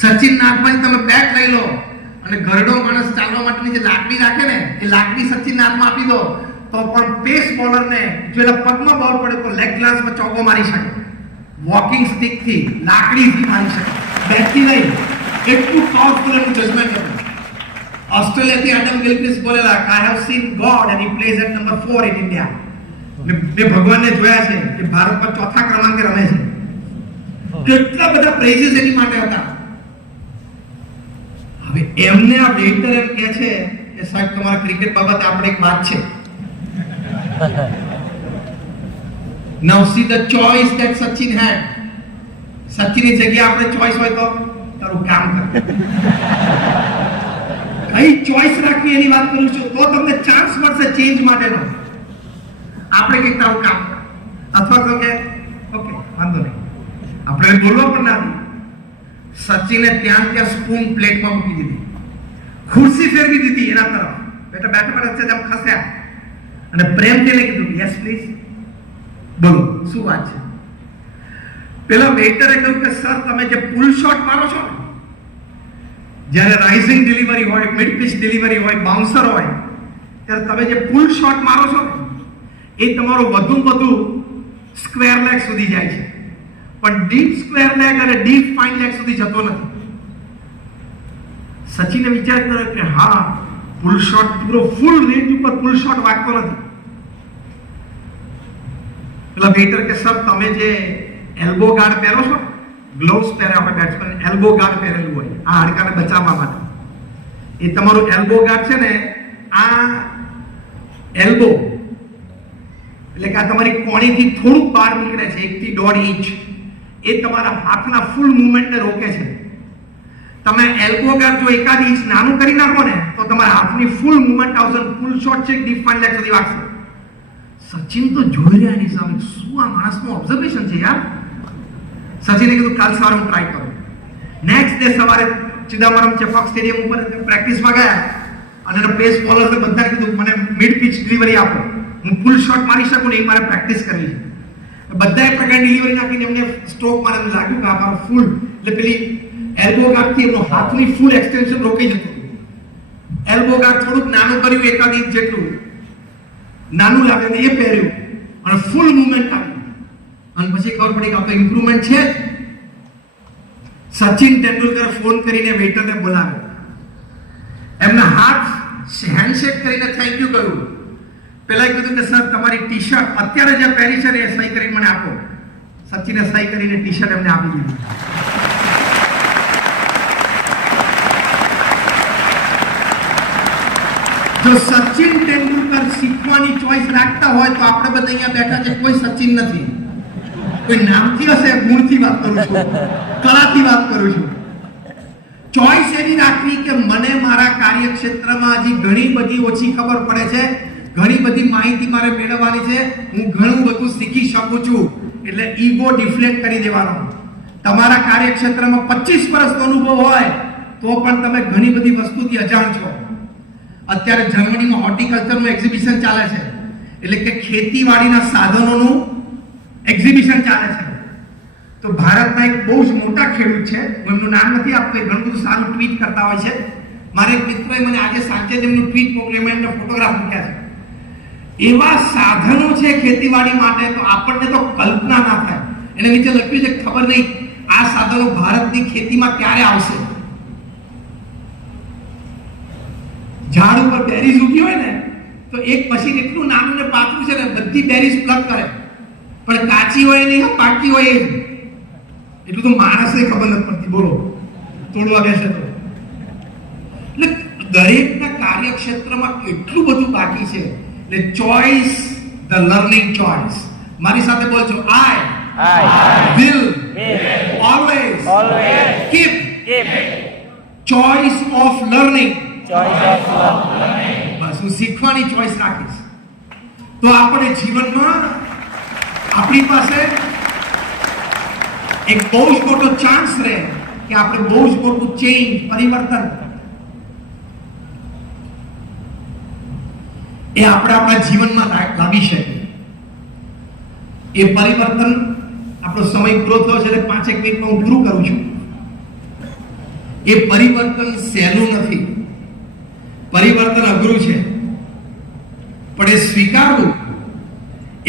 Sachin નાથમાંથી તમે બેટ લઈ લો અને ઘરડો માણસ ચાલવા માટેની જે લાકડી રાખે ને એ લાકડી સચિન હાથમાં આપી દો તો પણ પેસ બોલરને જો એના પગમાં બોલ પડે તો લેગ ગ્લાન્સમાં ચોકો મારી શકે. વોકિંગ સ્ટિક થી, લાકડીથી મારી શકે, બેટથી નહીં. એટલું પાવરફુલ એનું જજમેન્ટ હતું. ઓસ્ટ્રેલિયાથી એડમ ગિલક્રિસ્ટ બોલેલા I have seen god and he plays at number 4 in India. મેં ભગવાનને જોયા છે કે ભારતમાં ચોથા ક્રમાંકે રમે છે. કેટલા બધા પ્રેઝીસ એની માટે હતા. હવે એમને આ વેઇટર એમ કહે છે કે સાહેબ તમારા ક્રિકેટ બાબતે આપણે એક વાત છે. Now see the choice that Sachin had. સચિનની જગ્યાએ આપણે ચોઈસ હોય તો તારું કામ કર. કઈ ચોઈસ રાખવી એની વાત કરું છું, તો તમને ચાન્સ મળશે ચેન્જ માટેનો. આપણે કઈ તારું કામ કર, અથવા તો કે ઓકે વાંધો નહીં, આપણે બોલવા પણ નથી. સચિને ત્યાં સ્પૂન પ્લેટમાં મૂકી દીધી, ખુરશી ફેરવી દીધી એના તરફ. બેટા બેઠા જેમ ખસ્યા અને પ્રેમથી લઈ કીધું યસ પ્લીઝ, બોલો શું વાત છે. પેલા વેઇટરે કહ્યું કે સર તમે જે પુલ શોટ મારો છો ને, જ્યારે રાઇઝિંગ ડિલિવરી હોય, મિડ પિચ ડિલિવરી હોય, બાઉન્સર હોય, ત્યારે તમે જે પુલ શોટ મારો છો ને એ તમારો વધુ સ્ક્વેર લેગ સુધી જાય છે, પણ ડીપ સ્ક્વેર લેગ અને ડીપ ફાઇન લેગ સુધી જતો નથી. સચિને વિચાર કર્યો કે હા પુલ શોટ પૂરો ફૂલ રેન્જ ઉપર પુલ શોટ વાગતો નથી. પેલા વેઇટર કે સર તમે જે એલ્બો ગાર્ડ પહેરો છો, ગ્લોવ્સ પહેરે આપણે બેટ્સમેન, એલ્બો ગાર્ડ પહેરેલું હોય આ હાડકાને બચાવવા માટે, એ તમારું એલ્બો ગાર્ડ છે ને, આ એલ્બો એટલે કે આ તમારી કોણીથી થોડુંક બહાર નીકળે છે, 1 થી 1.5 ઇંચ, એ તમારા હાથના ફૂલ મૂવમેન્ટને રોકે છે. તમે એલ્બો ગાર્ડ જો એકાદ ઇંચ નાનું કરી નાખો ને તો તમારા હાથની ફૂલ મૂવમેન્ટ આવશે, ફૂલ શોટ છે, ડીપ ફાઇન લેગ સુધી વાગશે. સચિન તો જોઈ રહ્યા એની સામે, શું આ માણસનું ઓબ્ઝર્વેશન છે યાર. સચિને કીધું કાલ સવારે હું ટ્રાય કરું. નેક્સ્ટ ડે સવારે ચિદમ્બરમ ચેપોક સ્ટેડિયમ ઉપર પ્રેક્ટિસમાં ગયા અને પેસ બોલર્સને બધાને કીધું મને મિડ પિચ ડિલિવરી આપો, હું ફૂલ શોટ મારી શકું ને એ મારે પ્રેક્ટિસ કરવી છે. બધાએ પ્રકારની ડિલિવરી નાખીને એમને સ્ટ્રોક મારે લાગ્યું કે આ ફૂલ એટલે પેલી એલ્બો ગાર્ડથી એમનો હાથની ફૂલ એક્સટેન્શન રોકાઈ જતું. એલ્બો ગાર્ડ થોડુંક નાનું કર્યું, એકાદ ઇંચ જેટલું નાનું લાગે ને એ પહેર્યું અને ફૂલ મૂવમેન્ટ આવી અને પછી ખબર પડી કે આ તો ઇમ્પ્રુવમેન્ટ છે. સચિન તેંડુલકર ફોન કરીને વેઇટરને બોલાવ્યો, એમના હાથ હેન્ડશેક કરીને થેન્ક યુ કહ્યું. પેલા કીધું કે સર તમારી ટી શર્ટ અત્યારે જે પહેરી છે ને એ સહી કરીને મને આપો. સચિને સહી કરીને ટી શર્ટ એમને આપી દીધી. જો સચિન તેંડુલકર શીખવાની ચોઈસ રાખતા હોય તો આપણે બધા અહીંયા બેઠા છે કોઈ સચિન નથી. કોઈ નામથી હશે, ગુણથી વાત કરું છું, કળાથી વાત કરું છું. ચોઈસ એવી રાખવી કે મને મારા કાર્યક્ષેત્રમાં હજી ઘણી બધી ઓછી ખબર પડે છે, ઘણી બધી માહિતી મારે મેળવવાની છે, હું ઘણું બધું શીખી શકું છું. એટલે ઈગો ડિફ્લેક્ટ કરી દેવાનો. તમારા કાર્યક્ષેત્રમાં 25 વર્ષનો અનુભવ હોય તો પણ તમે ઘણી બધી વસ્તુથી અજાણ છો. અત્યારે જર્મનીમાં હોર્ટિકલ્ચરનું એક્ઝિબિશન ચાલે છે, એટલે કે ખેતીવાડીના સાધનોનું એક્ઝિબિશન ચાલે છે. તો ભારતના એક બહુ જ મોટા ખેડૂત છે, હું એમનું નામ નથી આપતો, એ ઘણું બધું સારું ટ્વીટ કરતા હોય છે. મારા એક મિત્રોએ મને આજે સાંજે જ એમનું ટ્વીટ મોકલ્યું, એમને ફોટોગ્રાફ મૂક્યા છે. એવા સાધનો છે ખેતીવાડી માટે તો આપણને તો કલ્પના ના થાય. એને નીચે લખ્યું છે ખબર નહીં આ સાધનો ભારતની ખેતીમાં ક્યારે આવશે. ઝાડ ઉપર બેરીઝ ઉગી હોય ને તો એક મશીન એટલું નાનું ને પાતળું છે ને બધી બેરીઝ પ્લગ કરે, પણ કાચી હોય નહીં, પાકી હોય એ એટલું તો માણસને ખબર નથી પડતી. બોલો તોડવા બેસે તો. એટલે દરેકના કાર્યક્ષેત્રમાં કેટલું બધું બાકી છે. એટલે ચોઇસ, ધ લર્નિંગ ચોઇસ. મારી સાથે બોલજો, આઈ will always keep choice of learning. બસ હું શીખવાની ચોઈસ રાખીશ તો આપણે જીવનમાં આપણી પાસે એક બહુ જ મોટો ચાન્સ રહે કે આપણે બહુ જ મોટું ચેન્જ, પરિવર્તન એ આપણે આપણા જીવનમાં લાવી શકીએ. એ પરિવર્તન આપણો સમય પૂરો થયો છે એટલે 5 મિનિટમાં હું પૂરું કરું છું. એ પરિવર્તન સહેલું નથી, પરિવર્તન અઘરું છે, પણ એ સ્વીકારવું,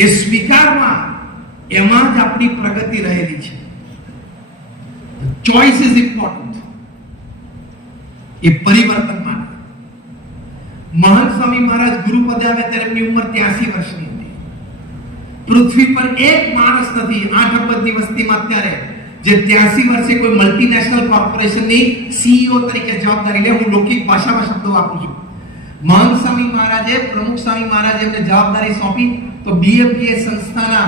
એ સ્વીકારમાં એમાં જ આપણી પ્રગતિ રહેલી છે. Choice is important. એ પરિવર્તન માટે મહંત સ્વામી મહારાજ ગુરુ પદે આવ્યા ત્યારે એમની ઉંમર 83 વર્ષની હતી. પૃથ્વી પર એક માણસ નથી 8 અબજની વસ્તીમાં અત્યારે જે 83 વર્ષે કોઈ મલ્ટીનેશનલ કોર્પોરેશનની સીઈઓ તરીકે જવાબદારી લે. હું લૌકિક ભાષામાં શબ્દો વાપરું છું. મહંત સ્વામી મહારાજે, પ્રમુખ સ્વામી મહારાજે એમને જવાબદારી સોંપી તો બીએપીએ સંસ્થાના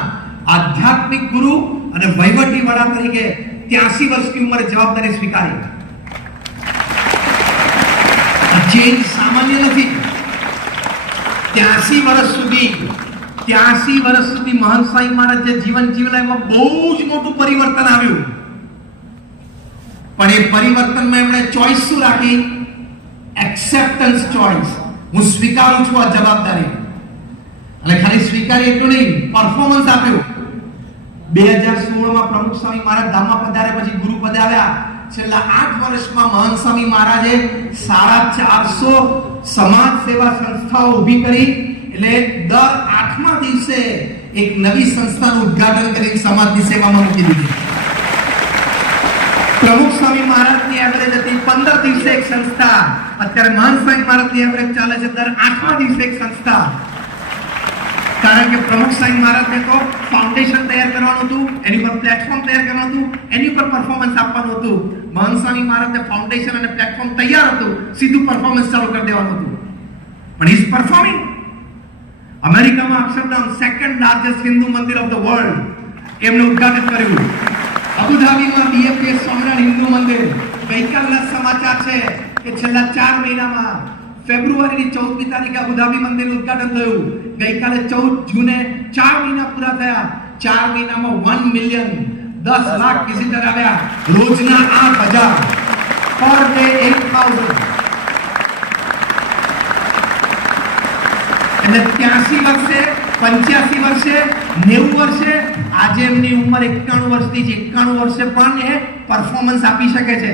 આધ્યાત્મિક ગુરુ અને વહીવટી વડા તરીકે 83 વર્ષની ઉંમરે જવાબદારી સ્વીકારી. ચેન્જ સામાન્ય નથી. 83 વર્ષ સુધી મહંત સ્વામી મહારાજ જે જીવન જીવેલા એમાં બહુ જ મોટું પરિવર્તન આવ્યું. પણ એ પરિવર્તનમાં એમણે ચોઈસ શું રાખી? Acceptance choice. હું સ્વીકારું છું આ જવાબદારી. અને ખાલી સ્વીકારી એટલું નહીં, પરફોર્મન્સ આપ્યું. 2016માં પ્રમુખ સ્વામી મહારાજ ધામમાં પધાર્યા પછી ગુરુ પદે આવ્યા. છેલ્લા 8 વર્ષમાં મહંત સ્વામી મહારાજે 450 સમાજ સેવા સંસ્થાઓ ઊભી કરી. એટલે દર 8મા દિવસે એક નવી સંસ્થાનું ઉદ્ઘાટન કરી સમાજની સેવામાં મૂકી દીધી. પ્રમુખ સ્વામી મહારાજની એવરેજ હતી 15 દિવસે એક સંસ્થા. અત્યારે મહંત સ્વામી મહારાજની એવરેજ ચાલે છે દર 8મા દિવસે એક સંસ્થા. કારણ કે પ્રમુખ સ્વામી મહારાજને તો ફાઉન્ડેશન તૈયાર કરવાનું હતું, એની પર પ્લેટફોર્મ તૈયાર કરવાનું હતું, એની પર પરફોર્મન્સ આપવાનું હતું. મહંત સ્વામી મહારાજને ફાઉન્ડેશન અને પ્લેટફોર્મ તૈયાર હતું, સીધું પરફોર્મન્સ ચાલુ કરી દેવાનું હતું. પણ ઇઝ પરફોર્મિંગ. અમેરિકામાં અક્ષરધામ સેકન્ડ લાર્જેસ્ટ હિન્દુ મંદિર ઓફ ધ વર્લ્ડ એમને ઉદ્ઘાટન કર્યું. અબુધાબીમાં બીએપીએસ સ્વામિનારાયણ હિન્દુ મંદિર ગઈકાલના સમાચાર છે કે છેલ્લા 4 મહિનામાં ફેબ્રુઆરીની 14મી તારીખે અબુધાબી મંદિરનું ઉદ્ઘાટન થયું. ગઈકાલે 14 જૂને 4 મહિના પૂરા થયા. 4 મહિનામાં 1 મિલિયન 10 લાખ વિઝિટર આવ્યા. રોજના 8,000 પર ડે 8,000. અને 83 વર્ષે 85 વર્ષે 90 વર્ષે આજે એમની ઉંમર 91 વર્ષની છે. 91 વર્ષે પણ એ પરફોર્મન્સ આપી શકે છે.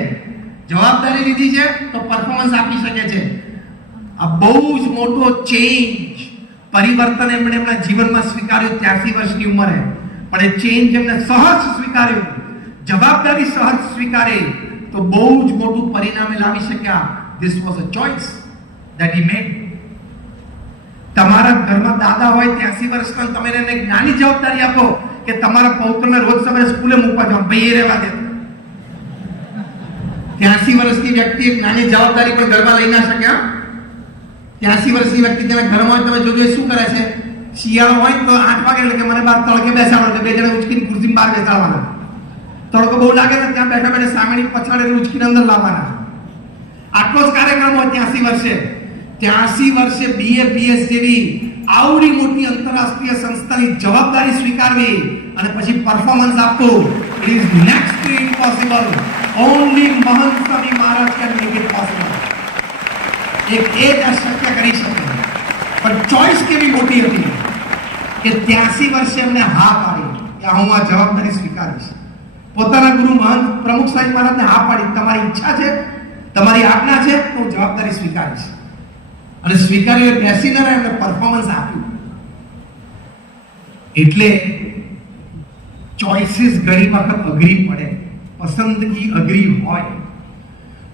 જવાબદારી લીધી છે તો પરફોર્મન્સ આપી શકે છે. આ બહુ જ મોટો ચેન્જ, પરિવર્તન એમણે એમના જીવનમાં સ્વીકાર્યું 83 વર્ષની ઉંમરે. પણ એ ચેન્જ એમને સહજ સ્વીકાર્યું, જવાબદારી સહજ સ્વીકારી તો બહુ જ મોટું પરિણામ લાવી શક્યા. This was a choice that he made. તમારા ઘરમાં દાદા હોય 83 વર્ષના, તમે એને નાની જવાબદારી આપો કે તમારા પૌત્રને રોજ સવારે સ્કૂલે મૂકવા જાવ, ભાઈ એ રહેવા દે. 83 વર્ષની વ્યક્તિ એક નાની જવાબદારી પણ ઘરમાં લઈ ના શકે. 83 વર્ષની વ્યક્તિ જેના ઘરમાં હોય તમે જોજો શું કરે છે. શિયાળો હોય તો 8 વાગે એટલે કે મને બહાર તડકે બેસાડો, બે જણા ઉચકીને ખુરશીમાં બહાર બેસાડવાના. તડકો બહુ લાગે ને ત્યાં બેઠા બેઠા સામેની પછાડે ઉચકીને અંદર લાવવાના. આટલો જ કાર્યક્રમ હોય 83 વર્ષે. 83 વર્ષે BAPS જેવી આવડી મોટી આંતરરાષ્ટ્રીય સંસ્થાની જવાબદારી સ્વીકારવી અને પછી પરફોર્મન્સ આપવું, it is next to impossible. Only Mahant Swami Maharaj can make it possible. એક એ જ શક્ય કરી શકે. પણ ચોઇસ કેવી મોટી હતી કે 83 વર્ષે એમને હા પાડી કે હું આ જવાબદારી સ્વીકારીશ. પોતાના ગુરુ મહંત પ્રમુખ સ્વામી મહારાજને હા પાડી, તમારી ઈચ્છા છે, તમારી આજ્ઞા છે તો હું જવાબદારી સ્વીકારીશ. અને સ્વીકારીને બેસીને એમને પરફોર્મન્સ આપ્યું. એટલે ચોઇસીસ ઘણી વખત અઘરી પડે, પસંદગી અઘરી હોય,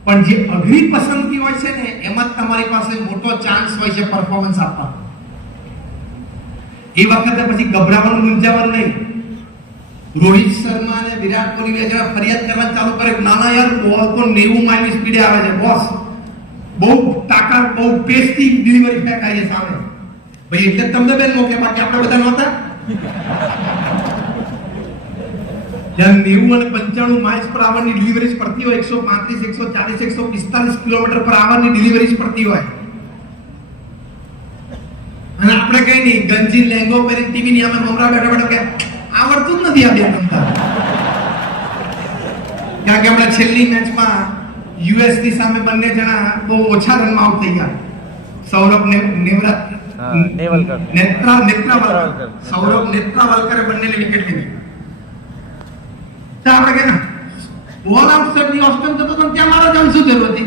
પણ જે અઘરી પસંદગી હોય છે ને એમાં તમારી પાસે મોટો ચાન્સ હોય છે પરફોર્મન્સ આપવાનો. એ વખતે પછી ગભરાવાનું, મૂંઝાવાનું નહીં. રોહિત શર્મા અને વિરાટ કોહલી બે જણા ફરિયાદ કરવા ચાલુ કરે, નાના યાર બોલ તો 90 માઇલની સ્પીડે આવે છે બોસ, બહુ તાકાત, બહુ પેસ્ટી ડિલિવરી ફેંકાય છે સામે. ભાઈ એટલે તમને બેન મોકલે, બાકી આપણે બધા નહોતા. જ્યાં 90 અને 95 માઇલ્સ પર આવરની ડિલિવરીઝ પડતી હોય, 135, 140, 145 કિલોમીટર પર આવરની ડિલિવરીઝ પડતી હોય, અને આપણે કઈ નહીં ગંજી લેંગો પહેરી ટીવી ની આમે મમરા બેઠા બેઠા કે આવડતું જ નથી આ બે રમતા. કારણ કે હમણાં છેલ્લી મેચમાં યુએસ ની સામે બંને જણા બહુ ઓછા રનમાં આઉટ થઈ ગયા. સૌરભ નેત્રાવલકરે બંનેને વિકેટ લીધી. આપણે કે બોલ આઉટસાઇડ ની ઓસ્ટન જતો તો ત્યાં મારા જમ શું જરૂર હતી?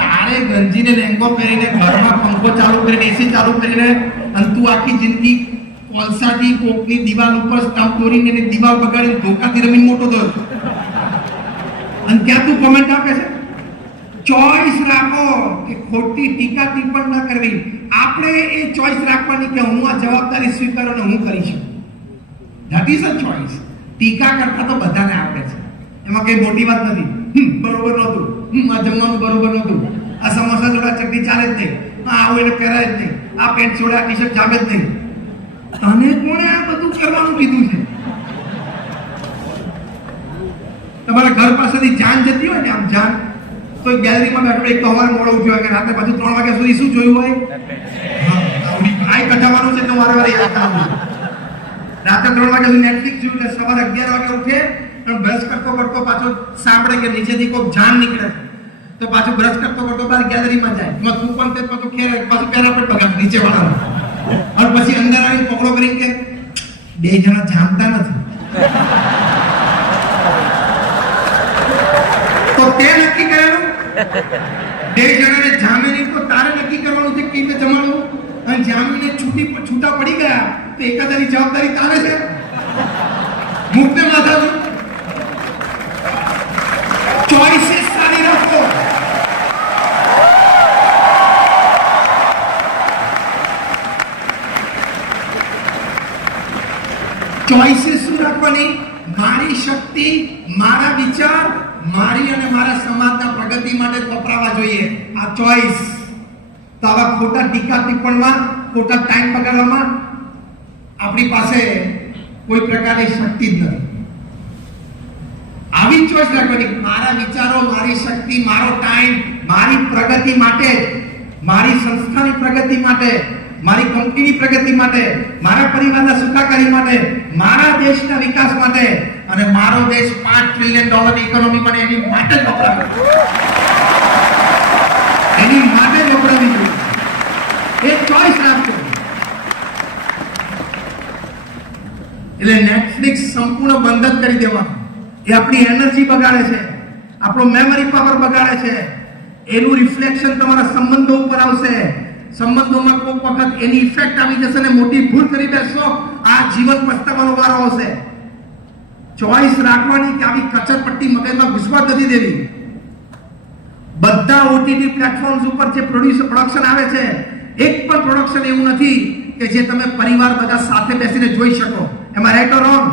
તારે ગંજીને લેંગો પહેરીને ઘરમાં પંખો ચાલુ કરીને એસી ચાલુ કરીને અને તું આખી જિંદગી કોલસાથી કોકની દિવાલ ઉપર સ્ટમ્પ દોરીને એની દિવાલ બગાડીને ધોકાથી રમીને મોટો થયો, અને ત્યાં તું કોમેન્ટ આપે છે. ચોઇસ રાખો કે ખોટી ટીકા ટિપ્પણ ના કરવી. આપણે એ ચોઇસ રાખવાની કે હું આ જવાબદારી સ્વીકારું ને હું કરી શકું. That is a choice. ટીકા કરતા તો બધાને આવડે છે, એમાં કઈ મોટી વાત નથી. બરોબર નહોતું, આ જમવાનું બરોબર નહોતું, આ સમોસા જોડા ચટણી ચાલે જ નહીં, આવું એને પહેરાય જ નહીં, આ પેન્ટ જોડા ટી શર્ટ જામે જ નહીં. તને કોણે આ બધું કરવાનું કીધું છે? તમારા ઘર પાસેથી જાન જતી હોય ને, આમ જાન તો ગેલેરીમાં બેઠો એક તો હવારે મોડો ઉઠ્યો હોય કે રાતે પાછું 3 વાગ્યા સુધી શું જોયું હોય? આઈ કઢાવવાનું છે તો વારે વારે યાદ કરવાનું. રાતે 3 વાગ્યા સુધી નેટફ્લિક્સ જોયું એટલે સવારે 11 વાગે ઉઠે અને બ્રશ કરતો કરતો પાછો સાંભળે કે નીચેથી કોઈક જાન નીકળે છે, તો પાછું બ્રશ કરતો કરતો બહાર ગેલેરીમાં જાય. એમાં તું પણ તે પાછું ખેર પાછું પેરા પર બગાડ નીચે વાળા, અને પછી અંદર આવીને પકડો કરીને કે બે જણા જાણતા નથી. તો તે નક્કી કરેલું બે જણાને જામે નહીં તો તારે નક્કી કરવાનું છે કેવી રીતે જમાડવું. અને જામીને છૂટા પડી ગયા તો એકાદાની જવાબદારી તારે છે. મુક્તે માથાનું ચોઇસીસ સારી રાખો. ચોઇસીસ શું રાખવાની? મારી શક્તિ, મારા વિચાર, મારી અને મારા સમાજના પ્રગતિ માટે વપરાવા જોઈએ. આ ચોઇસ. તો આવા ખોટા ટીકા ટિપ્પણમાં, ખોટા ટાઈમ બગાડવામાં આપણી પાસે કોઈ પ્રકારની શક્તિ જ નથી. આવી ચોઈસ રાખવાની. મારા વિચારો, મારી શક્તિ, મારો ટાઈમ મારી પ્રગતિ માટે, મારી સંસ્થાની પ્રગતિ માટે, મારી કંપનીની પ્રગતિ માટે, મારા પરિવારના સુખાકારી માટે, મારા દેશના વિકાસ માટે અને મારો દેશ $5 ટ્રિલિયન ઇકોનોમી બને એની માટે જ વપરાવે. એની માટે જ વપરાવી જોઈએ. એ ચોઈસ રાખજો. એટલે નેટફ્લિક્સ સંપૂર્ણ બંધ જ કરી દેવાનું. એ આપણી એનર્જી બગાડે છે, આપણો મેમરી પાવર બગાડે છે. એનું રિફ્લેક્શન તમારા સંબંધો ઉપર આવશે. સંબંધોમાં કોઈક વખત એની ઇફેક્ટ આવી જશે ને મોટી ભૂલ કરી બેસશો, આ જીવન પસ્તાવાનો વારો આવશે. ચોઈસ રાખવાની કે આવી કચરપટ્ટી મગજમાં ઘૂસવા નથી દેવી. બધા ઓટીટી પ્લેટફોર્મ્સ ઉપર જે પ્રોડક્શન આવે છે, એક પણ પ્રોડક્શન એવું નથી કે જે તમે પરિવાર બધા સાથે બેસીને જોઈ શકો. એમાં રાઈટ ઓર રોંગ?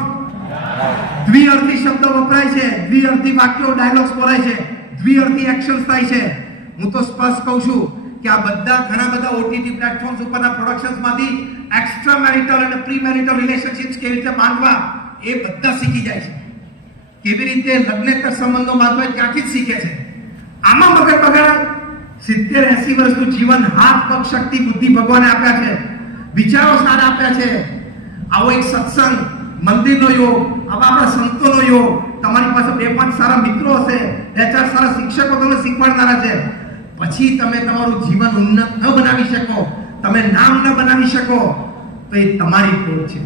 દ્વિઅર્થી શબ્દો વપરાય છે, દ્વિઅર્થી વાક્યો, ડાયલોગ્સ બોલાય છે, દ્વિઅર્થી એક્શન્સ થાય છે. હું તો સ્પષ્ટ કહું છું કે આ બધા ઘણા બધા ઓટીટી પ્લેટફોર્મ્સ ઉપરના પ્રોડક્શન્સમાંથી એક્સ્ટ્રા મેરિટલ અને પ્રી મેરિટલ રિલેશનશિપ્સ કેવી રીતે બાંધવા એ બધા શીખી જાય છે. કેવી રીતે લગ્નેતર સંબંધો બાંધવા ત્યાંથી જ શીખે છે. આમાં મગજ બગાડ. 70-80 વર્ષનું જીવન, હાથ પગ શક્તિ બુદ્ધિ ભગવાને આપ્યા છે, વિચારો સારા આપ્યા છે. આવો એક સત્સંગ, મંદિરનો યોગ, આવા આપણા સંતોનો યોગ, તમારી પાસે 2-5 સારા મિત્રો હશે, 2-4 સારા શિક્ષકો તમને શીખવાડનારા છે. પછી તમે તમારું જીવન ઉન્નત ન બનાવી શકો, તમે નામ ન બનાવી શકો, તો એ તમારી ભૂલ છે.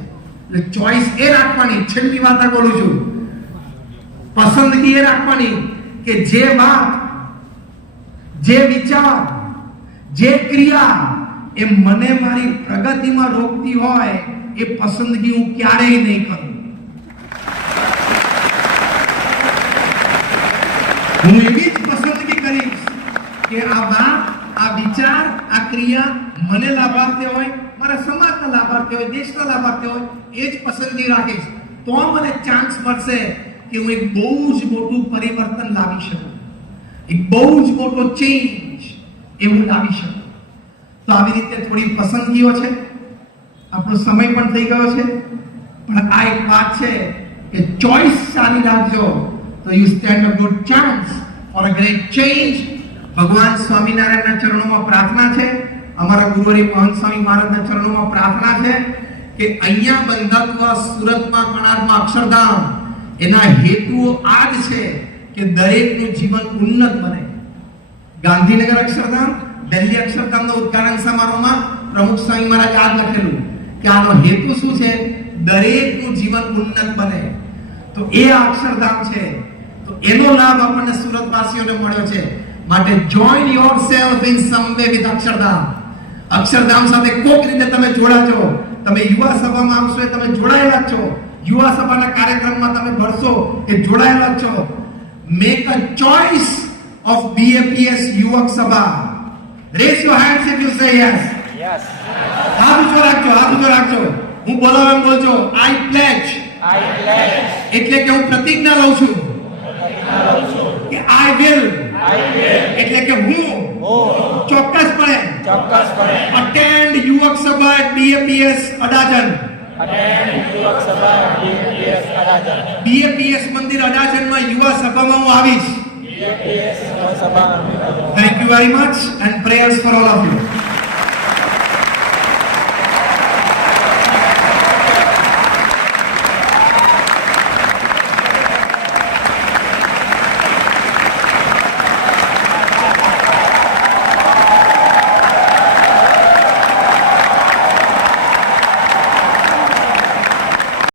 એટલે ચોઈસ એ રાખવાની. છેલ્લી વાત બોલું છું, પસંદગી એ રાખવાની કે જે વાત, જે વિચાર, જે ક્રિયા એ મને મારી પ્રગતિમાં રોકતી હોય એ પસંદગી હું ક્યારેય નહીં કરું. હું એવી જ પસંદગી કરીશ કે આ વાત, આ વિચાર, આ ક્રિયા મને લાભાર્થી હોય, મારા સમાજના લાભાર્થી હોય, દેશના લાભાર્થી હોય, એ જ પસંદગી રાખીશ. તો મને ચાન્સ મળશે કે હું એક બહુ જ મોટું પરિવર્તન લાવી શકું, એક બહુ જ મોટો ચેન્જ એવું લાવી શકું. તો આવી રીતે થોડી પસંદગીઓ છે. આપણો સમય પણ થઈ ગયો છે, પણ આ એક વાત છે કે ચોઈસ સારી રાખજો તો you stand a good chance for a great change. ભગવાન સ્વામિનારાયણના ચરણોમાં પ્રાર્થના છે, અમારા ગુરુવરી મહંત સ્વામી મહારાજના ચરણોમાં પ્રાર્થના છે કે અહીંયા બંધાતું આ સુરતમાં, કણાદમાં અક્ષરધામ, એના હેતુઓ આ જ છે કે દરેકનું જીવન ઉન્નત બને. ગાંધીનગર અક્ષરધામ, દિલ્હી અક્ષરધામના ઉદ્ઘાટન સમારોહમાં પ્રમુખ સ્વામી મહારાજ આ લખેલું કે આનો હેતુ શું છે? દરેકનું જીવન ઉન્નત બને. તો એ અક્ષરધામ છે. તો એનો લાભ આપણને સુરતવાસીઓને મળ્યો છે. માટે join yourself in sum way with Akshardham. Akshardham સાથે કોઈક રીતે તમે જોડાજો. તમે યુવા સભામાં આવશો, તમે જોડાયેલા છો. યુવા સભાના કાર્યક્રમમાં તમે ભરશો એ જોડાયેલા છો. Make a choice of BAPS યુવક સભા. Rays your hands if you say yes. Yes. હાથ ઊંચો રાખજો, હાથ ઊંચો રાખજો. હું બોલાવું એમ બોલજો. આઈ પ્લેજ. એટલે કે હું પ્રતિજ્ઞા લઉં છું કે આઈ વિલ, એટલે કે હું ચોક્કસપણે અટેન્ડ યુવક સભા at BAPS અડાજણ. BAPS મંદિર અડાજણમાં યુવા સભામાં હું આવીશ. Thank you very much and prayers for all of you.